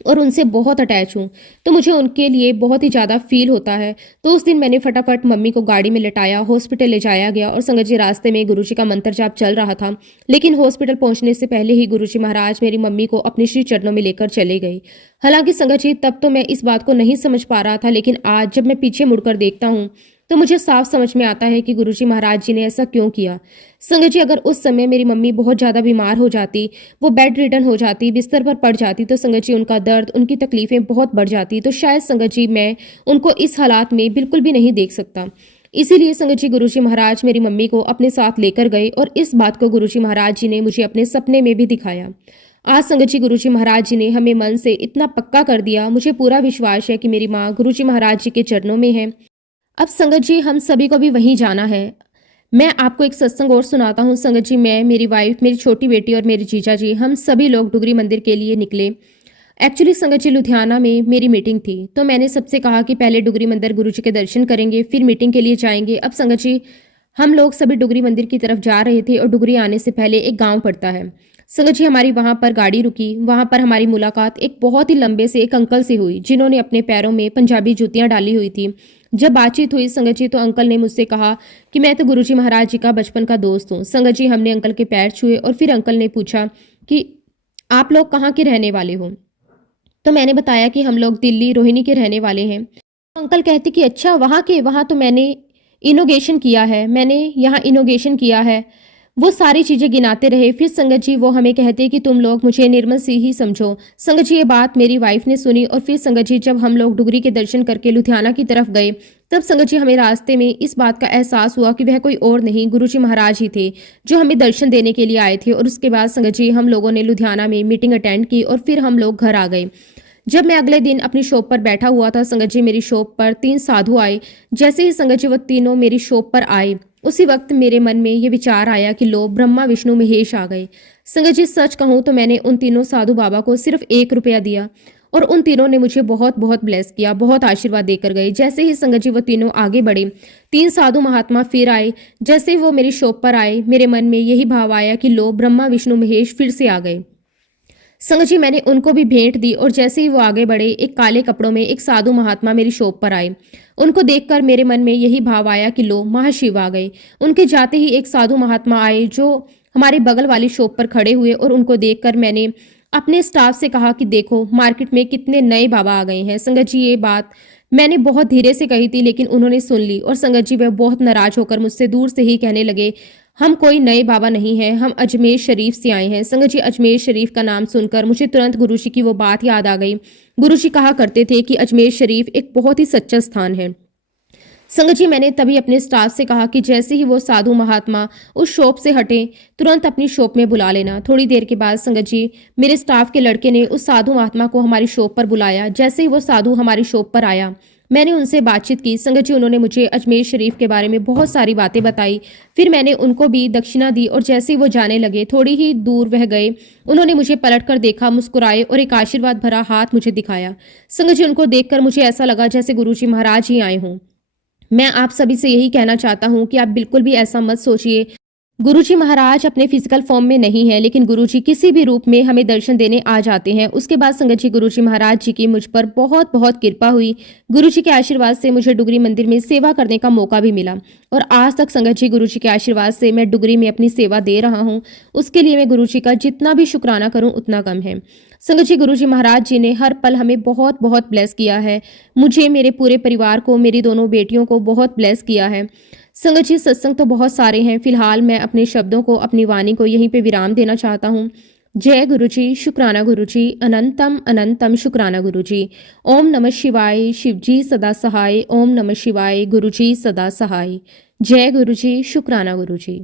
और उनसे बहुत अटैच हूँ, तो मुझे उनके लिए बहुत ही ज़्यादा फील होता है। तो उस दिन मैंने फटाफट मम्मी को गाड़ी में लिटाया, हॉस्पिटल ले जाया गया। और संगत जी रास्ते में गुरुजी का मंत्र जाप चल रहा था, लेकिन हॉस्पिटल पहुंचने से पहले ही गुरुजी महाराज मेरी मम्मी को अपने श्री चरणों में लेकर चले गए। हालांकि संगत जी तब तो मैं इस बात को नहीं समझ पा रहा था, लेकिन आज जब मैं पीछे मुड़कर देखता हूँ तो मुझे साफ समझ में आता है कि गुरुजी महाराज जी ने ऐसा क्यों किया। संगत जी अगर उस समय मेरी मम्मी बहुत ज़्यादा बीमार हो जाती, वो बेड रिडन हो जाती, बिस्तर पर पड़ जाती, तो संगत जी उनका दर्द, उनकी तकलीफें बहुत बढ़ जाती। तो शायद संगत जी मैं उनको इस हालात में बिल्कुल भी नहीं देख सकता। इसीलिए संगत जी गुरुजी महाराज मेरी मम्मी को अपने साथ लेकर गए और इस बात को गुरुजी महाराज जी ने मुझे अपने सपने में भी दिखाया। आज संगत जी गुरुजी महाराज जी ने हमें मन से इतना पक्का कर दिया, मुझे पूरा विश्वास है कि मेरी माँ गुरुजी महाराज जी के चरणों में है। अब संगत जी हम सभी को भी वहीं जाना है। मैं आपको एक सत्संग और सुनाता हूँ संगत जी। मैं, मेरी वाइफ, मेरी छोटी बेटी और मेरे जीजा जी, हम सभी लोग डुगरी मंदिर के लिए निकले। एक्चुअली संगत जी, लुधियाना में मेरी मीटिंग थी, तो मैंने सबसे कहा कि पहले डुगरी मंदिर गुरु जी के दर्शन करेंगे, फिर मीटिंग के लिए जाएंगे। अब संगत जी, हम लोग सभी डुगरी मंदिर की तरफ जा रहे थे और डुगरी आने से पहले एक गांव पड़ता है। संगत जी, हमारी वहां पर गाड़ी रुकी। वहां पर हमारी मुलाकात एक बहुत ही लंबे से एक अंकल से हुई, जिन्होंने अपने पैरों में पंजाबी जूतियां डाली हुई थी। जब बातचीत हुई संगत जी, तो अंकल ने मुझसे कहा कि मैं तो गुरुजी महाराज जी का बचपन का दोस्त हूँ। संगत जी, हमने अंकल के पैर छुए और फिर अंकल ने पूछा कि आप लोग कहाँ के रहने वाले हो। तो मैंने बताया कि हम लोग दिल्ली रोहिणी के रहने वाले हैं। तो अंकल कहते कि अच्छा, वहाँ के? वहाँ तो मैंने इनोगेशन किया है, मैंने यहाँ इनोगेशन किया है। वो सारी चीज़ें गिनाते रहे। फिर संगत जी, वो हमें कहते कि तुम लोग मुझे निर्मल सी ही समझो। संगत जी, ये बात मेरी वाइफ ने सुनी और फिर संगत जी, जब हम लोग डुगरी के दर्शन करके लुधियाना की तरफ गए, तब संगत जी, हमें रास्ते में इस बात का एहसास हुआ कि वह कोई और नहीं, गुरुजी महाराज ही थे, जो हमें दर्शन देने के लिए आए थे। और उसके बाद संगत जी, हम लोगों ने लुधियाना में मीटिंग अटेंड की और फिर हम लोग घर आ गए। जब मैं अगले दिन अपनी शॉप पर बैठा हुआ था संगत जी, मेरी शॉप पर 3 साधु आए। जैसे ही संगत जी वो तीनों मेरी शॉप पर आए, उसी वक्त मेरे मन में ये विचार आया कि लो, ब्रह्मा विष्णु महेश आ गए। संगत जी, सच कहूँ तो मैंने उन तीनों साधु बाबा को सिर्फ 1 रुपया दिया और उन तीनों ने मुझे बहुत बहुत ब्लेस किया, बहुत आशीर्वाद देकर गए। जैसे ही संगत जी वो तीनों आगे बढ़े, 3 साधु महात्मा फिर आए। जैसे ही वो मेरी शॉप पर आए, मेरे मन में यही भाव आया कि लो, ब्रह्मा विष्णु महेश फिर से आ गए। संगत जी, मैंने उनको भी भेंट दी और जैसे ही वो आगे बढ़े, एक काले कपड़ों में एक साधु महात्मा मेरी शॉप पर आए। उनको देखकर मेरे मन में यही भाव आया कि लो, महाशिव आ गए। उनके जाते ही एक साधु महात्मा आए, जो हमारे बगल वाली शॉप पर खड़े हुए, और उनको देखकर मैंने अपने स्टाफ से कहा कि देखो, मार्केट में कितने नए बाबा आ गए हैं। संगत जी, ये बात मैंने बहुत धीरे से कही थी, लेकिन उन्होंने सुन ली और संगत जी, वह बहुत नाराज होकर मुझसे दूर से ही कहने लगे, हम कोई नए बाबा नहीं हैं, हम अजमेर शरीफ से आए हैं। संगत जी, अजमेर शरीफ का नाम सुनकर मुझे तुरंत गुरुजी की वो बात याद आ गई। गुरुजी कहा करते थे कि अजमेर शरीफ एक बहुत ही सच्चा स्थान है। संगत जी, मैंने तभी अपने स्टाफ से कहा कि जैसे ही वो साधु महात्मा उस शॉप से हटे, तुरंत अपनी शॉप में बुला लेना। थोड़ी देर के बाद संगत जी, मेरे स्टाफ के लड़के ने उस साधु महात्मा को हमारी शॉप पर बुलाया। जैसे ही वो साधु हमारी शॉप पर आया, मैंने उनसे बातचीत की। संगत जी, उन्होंने मुझे अजमेर शरीफ के बारे में बहुत सारी बातें बताई। फिर मैंने उनको भी दक्षिणा दी और जैसे ही वो जाने लगे, थोड़ी ही दूर वह गए, उन्होंने मुझे पलट कर देखा, मुस्कुराए और एक आशीर्वाद भरा हाथ मुझे दिखाया। संगत जी, उनको देखकर मुझे ऐसा लगा जैसे गुरुजी महाराज ही आए हों। मैं आप सभी से यही कहना चाहता हूँ कि आप बिल्कुल भी ऐसा मत सोचिए। गुरुजी महाराज अपने फिजिकल फॉर्म में नहीं है, लेकिन गुरुजी किसी भी रूप में हमें दर्शन देने आ जाते हैं। उसके बाद संगत जी, गुरुजी महाराज जी की मुझ पर बहुत बहुत कृपा हुई। गुरुजी के आशीर्वाद से मुझे डुगरी मंदिर में सेवा करने का मौका भी मिला और आज तक संगत जी, गुरुजी के आशीर्वाद से मैं डुगरी में अपनी सेवा दे रहा हूँ। उसके लिए मैं गुरुजी का जितना भी शुक्राना करूँ उतना कम है। संगत जी, गुरुजी महाराज जी ने हर पल हमें बहुत बहुत ब्लेस किया है। मुझे, मेरे पूरे परिवार को, मेरी दोनों बेटियों को बहुत ब्लेस किया है। संगत जी, सत्संग तो बहुत सारे हैं। फिलहाल मैं अपने शब्दों को, अपनी वाणी को यहीं पे विराम देना चाहता हूँ। जय गुरुजी, शुक्राना गुरुजी, अनंतम अनंतम शुक्राना गुरुजी। ओम नमः शिवाय, शिवजी सदा सहाय। ओम नमः शिवाय, गुरुजी सदा सहाय। जय गुरुजी, शुक्राना गुरुजी।